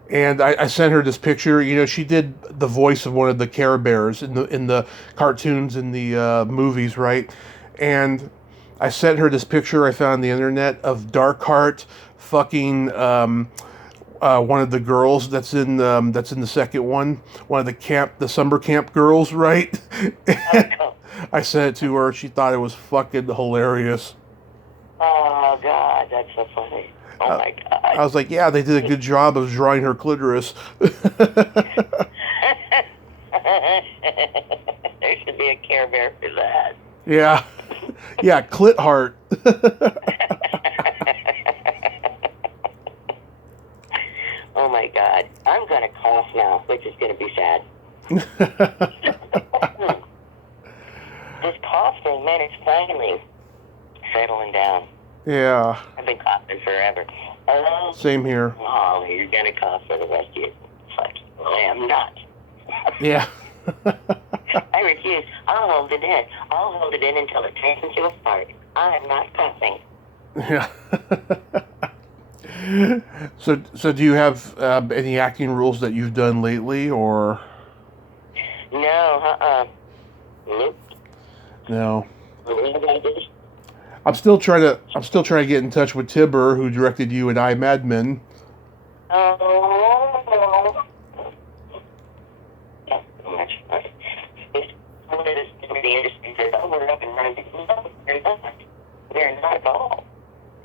And I sent her this picture. You know, she did the voice of one of the Care Bears in the cartoons and the movies, right? And I sent her this picture I found on the internet of Darkheart fucking one of the girls that's in the second one of the summer camp girls, right? I sent it to her. She thought it was fucking hilarious. Oh, God, that's so funny. Oh, my God. I was like, yeah, they did a good job of drawing her clitoris. There should be a Care Bear for that. Yeah. Yeah, clit heart. Oh, my God. I'm going to cough now, which is going to be sad. This cough thing, man, it's finally settling down. Yeah. I've been coughing forever. Same here. Oh, you're going to cough for the rest of your fuck. Well, I am not. Yeah. I refuse. I'll hold it in. I'll hold it in until it turns into a fart. I'm not coughing. Yeah. So do you have any acting roles that you've done lately, or? No, Nope. No. What did I do? I'm still trying to get in touch with Tibber, who directed you in I, Mad Men. Oh. Not so much. It's one of the industry says, oh, we're up and running. No, they're not. They're not at all.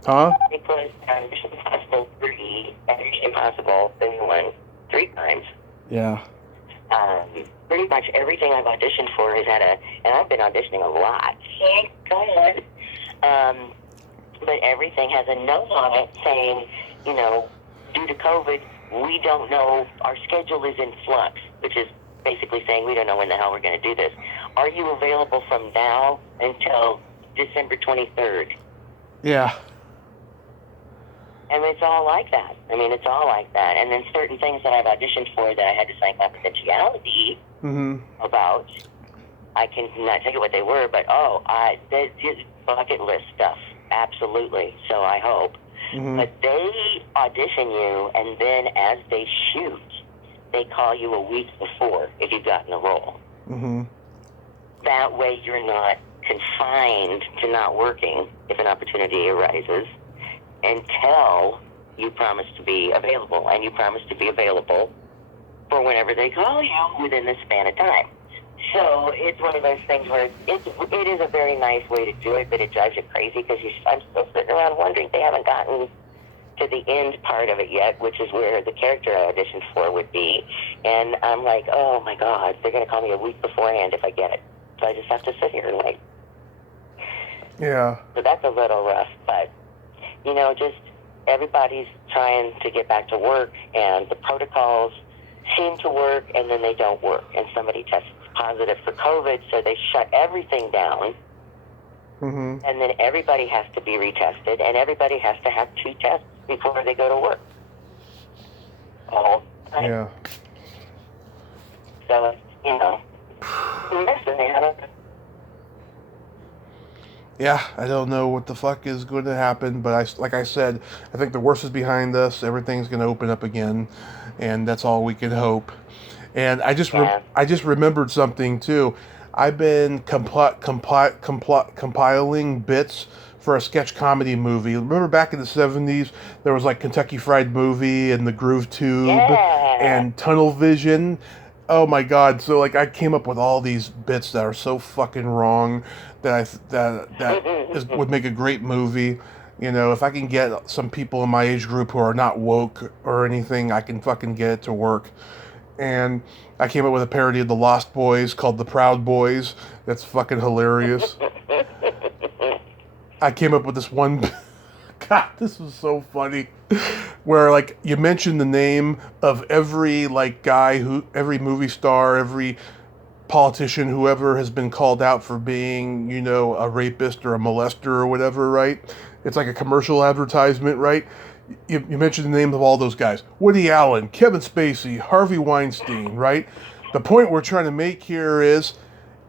Huh? Because Mission Impossible 3 and Mission Impossible the new one 3 times. Yeah. Pretty much everything I've auditioned for has had and I've been auditioning a lot. Thank God. But everything has a note on it saying, you know, due to COVID, we don't know, our schedule is in flux, which is basically saying we don't know when the hell we're going to do this. Are you available from now until December 23rd? Yeah. And it's all like that. I mean, it's all like that. And then certain things that I've auditioned for that I had to sign confidentiality about, I can not tell you what they were, but they did bucket list stuff. Absolutely. So I hope. But they audition you, and then as they shoot, they call you a week before if you've gotten the role. That way you're not confined to not working if an opportunity arises until you promise to be available. And you promise to be available for whenever they call you within the span of time. So it's one of those things where it is a very nice way to do it, but it drives you crazy because I'm still sitting around wondering they haven't gotten to the end part of it yet, which is where the character I auditioned for would be. And I'm like, oh my God, they're going to call me a week beforehand if I get it. So I just have to sit here and wait. Yeah. So that's a little rough, but, you know, just everybody's trying to get back to work, and the protocols seem to work, and then they don't work. And somebody tests positive for COVID, so they shut everything down. And then everybody has to be retested, and everybody has to have 2 tests before they go to work. All right? Yeah. So, you know, listen, Yeah, I don't know what the fuck is going to happen, but like I said, I think the worst is behind us. Everything's going to open up again, and that's all we can hope. And I just remembered something too. I've been compiling bits for a sketch comedy movie. Remember back in the 70s, there was like Kentucky Fried Movie and The Groove Tube and Tunnel Vision. Oh my God! So like I came up with all these bits that are so fucking wrong that would make a great movie. You know, if I can get some people in my age group who are not woke or anything, I can fucking get it to work. And I came up with a parody of the Lost Boys called The Proud Boys. That's fucking hilarious. I came up with this one. God, this was so funny. Where like you mention the name of every like guy every movie star, every politician, whoever has been called out for being, you know, a rapist or a molester or whatever, right? It's like a commercial advertisement, right? You mention the name of all those guys. Woody Allen, Kevin Spacey, Harvey Weinstein, right? The point we're trying to make here is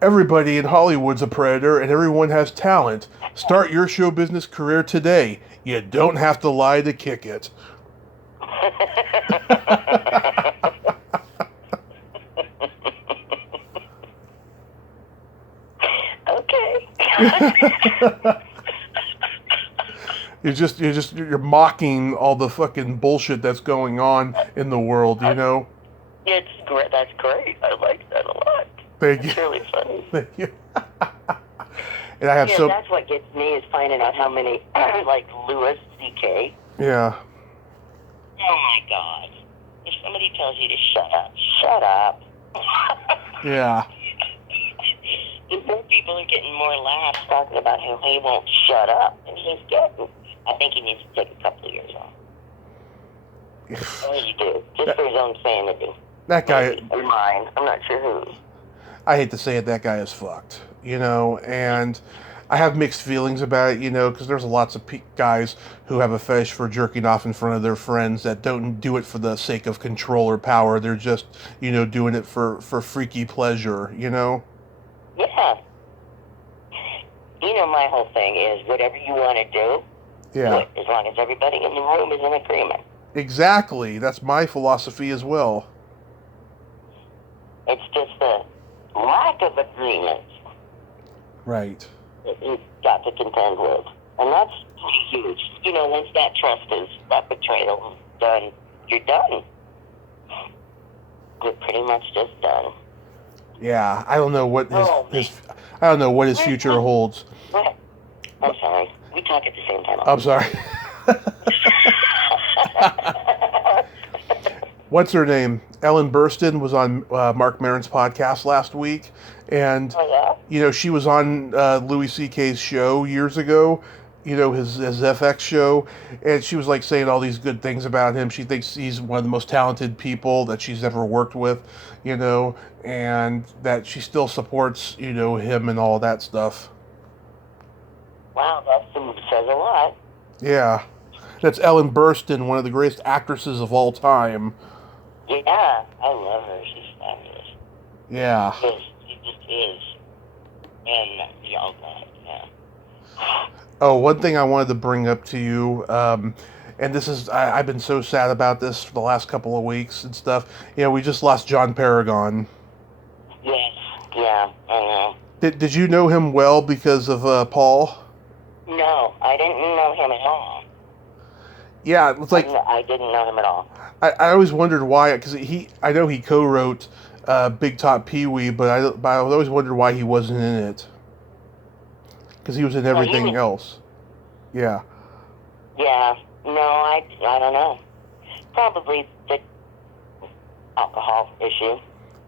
everybody in Hollywood's a predator and everyone has talent. Start your show business career today. You don't have to lie to kick it. Okay. You're mocking all the fucking bullshit that's going on in the world, you know? It's great. That's great. I like that a lot. Thank you. It's really funny. Thank you. And I have That's what gets me is finding out how many like Louis C.K. Yeah. Oh my God! If somebody tells you to shut up. Yeah. The more people are getting more laughs talking about how he won't shut up, and he's getting. I think he needs to take a couple of years off. I really do, just for his own sanity. That guy. Maybe, or mine. I'm not sure whose. I hate to say it, that guy is fucked, you know, and I have mixed feelings about it, you know, because there's lots of guys who have a fetish for jerking off in front of their friends that don't do it for the sake of control or power. They're just, you know, doing it for freaky pleasure, you know? Yeah. You know, my whole thing is whatever you want to do, do it, as long as everybody in the room is in agreement. Exactly. That's my philosophy as well. It's just the lack of agreement Right. that you've got to contend with. And that's pretty huge. You know, once that trust is, that betrayal is done, you're done. You're pretty much just done. Yeah, I don't know what his future holds. What? I'm sorry. We talk at the same time. I'm sorry. What's her name? Ellen Burstyn was on Mark Maron's podcast last week, and you know, she was on Louis C.K.'s show years ago, you know, his FX show, and she was like saying all these good things about him. She thinks he's one of the most talented people that she's ever worked with, you know, and that she still supports, you know, him and all that stuff. Wow, that says a lot. Yeah. That's Ellen Burstyn, one of the greatest actresses of all time. Yeah, I love her. She's fabulous. Yeah. She just is. And, yeah. Oh, one thing I wanted to bring up to you, and this is, I've been so sad about this for the last couple of weeks and stuff. You know, we just lost John Paragon. Yes, yeah, I know. Did you know him well because of Paul? No, I didn't know him at all. Yeah, it's like I didn't know him at all. I always wondered why, because I know he co-wrote Big Top Pee Wee, but I always wondered why he wasn't in it, because he was in everything else. Yeah. Yeah, no, I don't know. Probably the alcohol issue.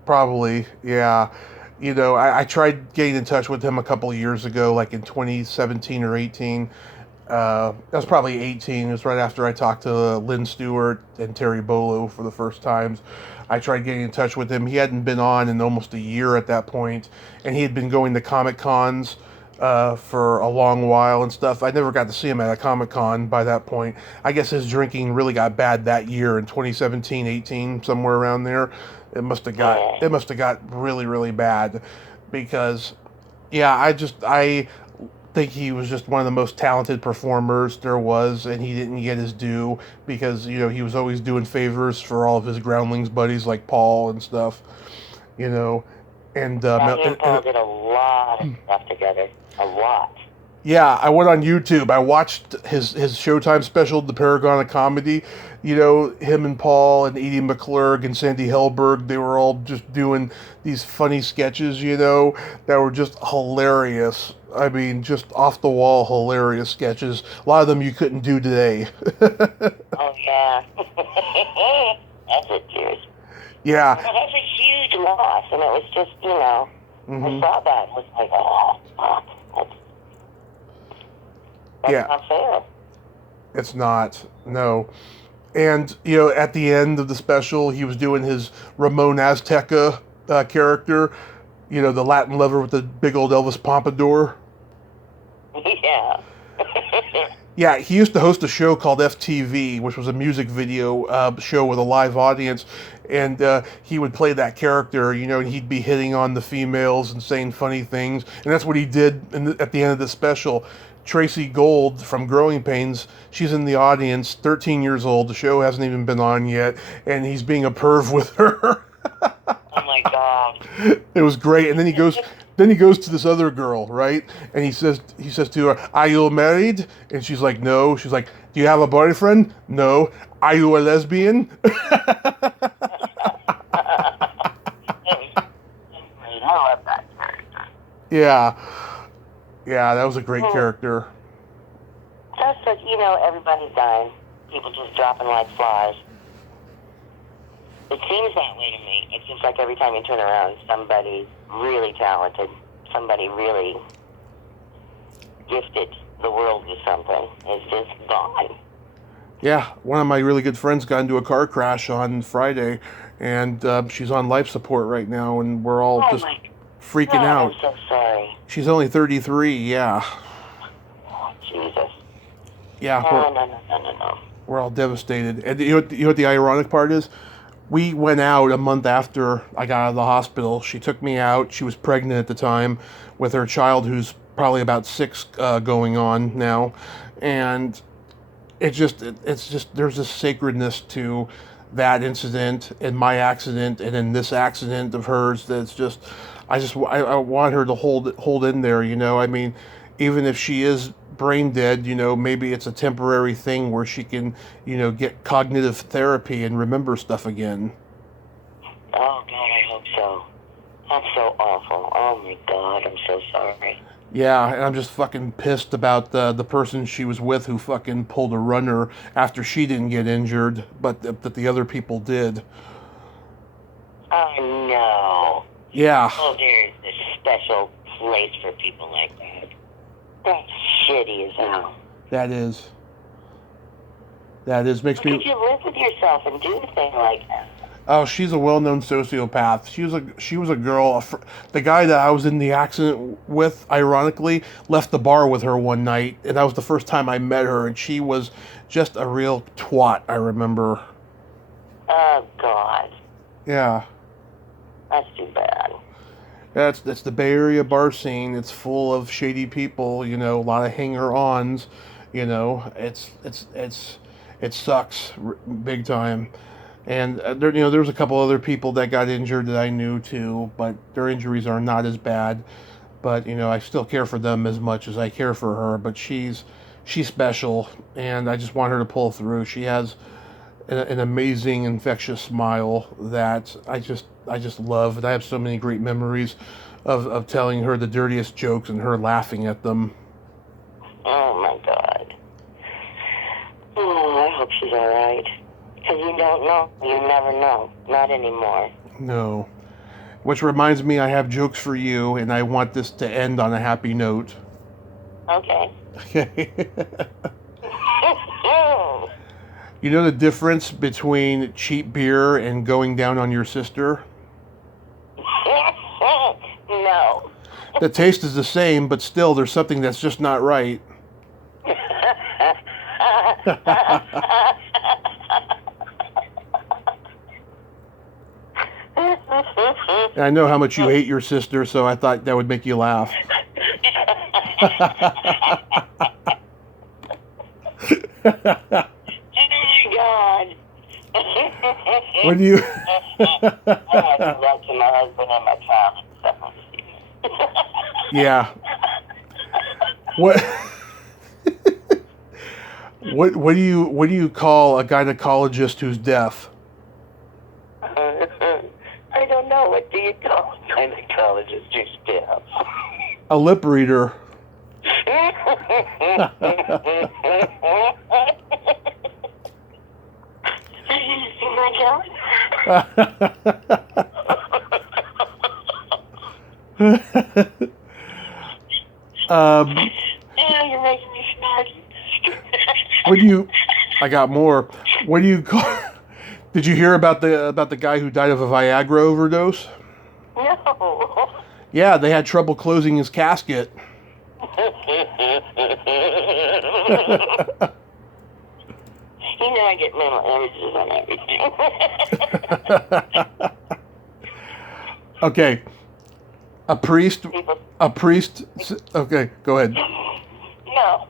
Probably, yeah. You know, I tried getting in touch with him a couple of years ago, like in 2017 or 18. That was probably 18. It was right after I talked to Lynn Stewart and Terry Bolo for the first times. I tried getting in touch with him. He hadn't been on in almost a year at that point, and he had been going to Comic Cons for a long while and stuff. I never got to see him at a Comic Con by that point. I guess his drinking really got bad that year in 2017, 18, somewhere around there. It must have got really, really bad, because I think he was just one of the most talented performers there was, and he didn't get his due because, you know, he was always doing favors for all of his Groundlings buddies like Paul and stuff, you know. And he and Paul did a lot of stuff together. A lot. Yeah, I went on YouTube. I watched his Showtime special, The Paragon of Comedy. You know, him and Paul and Edie McClurg and Sandy Helberg, they were all just doing these funny sketches, you know, that were just hilarious. I mean, just off-the-wall hilarious sketches. A lot of them you couldn't do today. Oh, yeah. That's it, cheers. Yeah. Well, that's a huge loss, and it was just, you know, I saw that and was like, oh, fuck. That's not fair. It's not, no. And, you know, at the end of the special, he was doing his Ramon Azteca character, you know, the Latin lover with the big old Elvis pompadour. Yeah. Yeah, he used to host a show called FTV, which was a music video show with a live audience, and he would play that character, you know, and he'd be hitting on the females and saying funny things, and that's what he did at the end of the special. Tracy Gold from Growing Pains. She's in the audience, 13 years old. The show hasn't even been on yet, and he's being a perv with her. Oh my God. It was great. And then he goes to this other girl, right? And he says to her, "Are you married?" And she's like, "No." She's like, "Do you have a boyfriend?" "No." "Are you a lesbian?" I love that character. Yeah, that was a great character. That's what, everybody's dying. People just dropping like flies. It seems that way to me. It seems like every time you turn around, somebody really talented, somebody really gifted the world with something is just gone. Yeah, one of my really good friends got into a car crash on Friday, and she's on life support right now, and we're all just freaking out. I'm so sorry. She's only 33, yeah. Oh, Jesus. Yeah, No. we're all devastated. And you know what the ironic part is? We went out a month after I got out of the hospital. She took me out. She was pregnant at the time with her child, who's probably about 6 going on now. And it's just there's a sacredness to that incident and my accident and then this accident of hers that's just I want her to hold in there, I mean, even if she is brain dead, maybe it's a temporary thing where she can, get cognitive therapy and remember stuff again. Oh God, I hope so. That's so awful. Oh my God, I'm so sorry. Yeah, and I'm just fucking pissed about the person she was with who fucking pulled a runner after she didn't get injured, but that the other people did. Oh no. Yeah. Oh, there's a special place for people like that. That's shitty as hell. That is. Makes How me... could you live with yourself and do a thing like that? Oh, she's a well-known sociopath. She was a girl. The guy that I was in the accident with, ironically, left the bar with her one night, and that was the first time I met her, and she was just a real twat, I remember. Oh, God. Yeah. That's too bad. That's the Bay Area bar scene. It's full of shady people, a lot of hanger-ons, it sucks big time. And there was a couple other people that got injured that I knew too, but their injuries are not as bad. But I still care for them as much as I care for her. But she's special, and I just want her to pull through. She has an amazing, infectious smile that I just love. And I have so many great memories of telling her the dirtiest jokes and her laughing at them. Oh my God. Oh, I hope she's all right. Because you don't know. You never know. Not anymore. No. Which reminds me, I have jokes for you, and I want this to end on a happy note. Okay. Okay. You know the difference between cheap beer and going down on your sister? No. The taste is the same, but still there's something that's just not right. And I know how much you hate your sister, so I thought that would make you laugh. Oh my God. When you... I have to love to my husband and my child and stuff. Yeah. What? What do you call a gynecologist who's deaf? I don't know. What do you call a gynecologist who's deaf? A lip reader. You're making me snarky. What do you... I got more. What do you call... Did you hear about the guy who died of a Viagra overdose? No. Yeah, they had trouble closing his casket. You know I get mental images on everything. Okay. A priest... Okay, go ahead. No.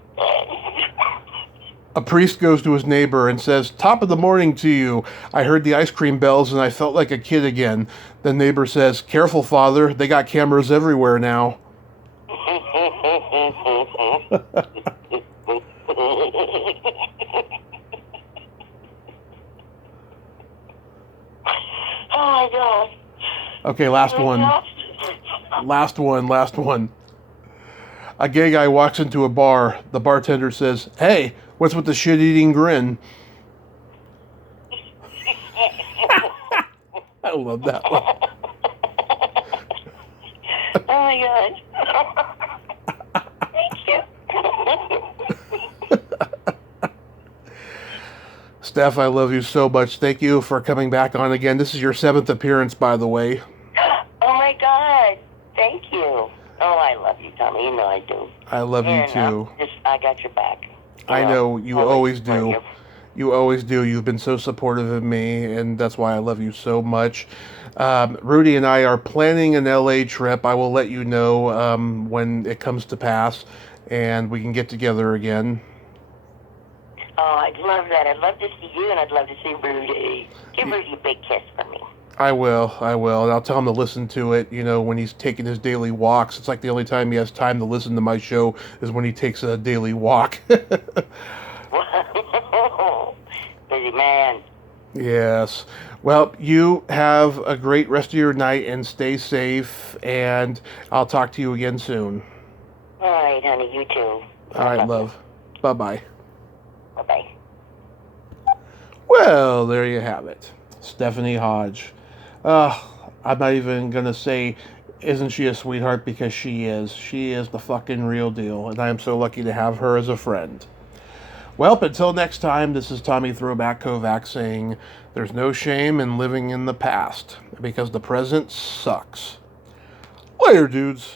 A priest goes to his neighbor and says, "Top of the morning to you. I heard the ice cream bells and I felt like a kid again." The neighbor says, "Careful, Father. They got cameras everywhere now." Oh my God. Okay, last one. Last one. A gay guy walks into a bar. The bartender says, "Hey, what's with the shit-eating grin?" I love that one. Oh my God. Thank you. Steph, I love you so much. Thank you for coming back on again. This is your 7th appearance, by the way. Oh my God. Thank you. Oh, I love you, Tommy. You know I do. I love you too. I got your back. I know you always do. You. You always do. You've been so supportive of me, and that's why I love you so much. Rudy and I are planning an LA trip. I will let you know when it comes to pass, and we can get together again. Oh, I'd love that. I'd love to see you, and I'd love to see Rudy. Give Rudy a big kiss for me. I will, and I'll tell him to listen to it, when he's taking his daily walks. It's like the only time he has time to listen to my show is when he takes a daily walk. Busy man. Yes. Well, you have a great rest of your night and stay safe, and I'll talk to you again soon. All right, honey, you too. All right, love. Bye-bye. Bye-bye. Well, there you have it. Stephanie Hodge. I'm not even going to say, isn't she a sweetheart, because she is. She is the fucking real deal, and I am so lucky to have her as a friend. Well, until next time, this is Tommy Throwback Kovac saying, there's no shame in living in the past, because the present sucks. Later, dudes.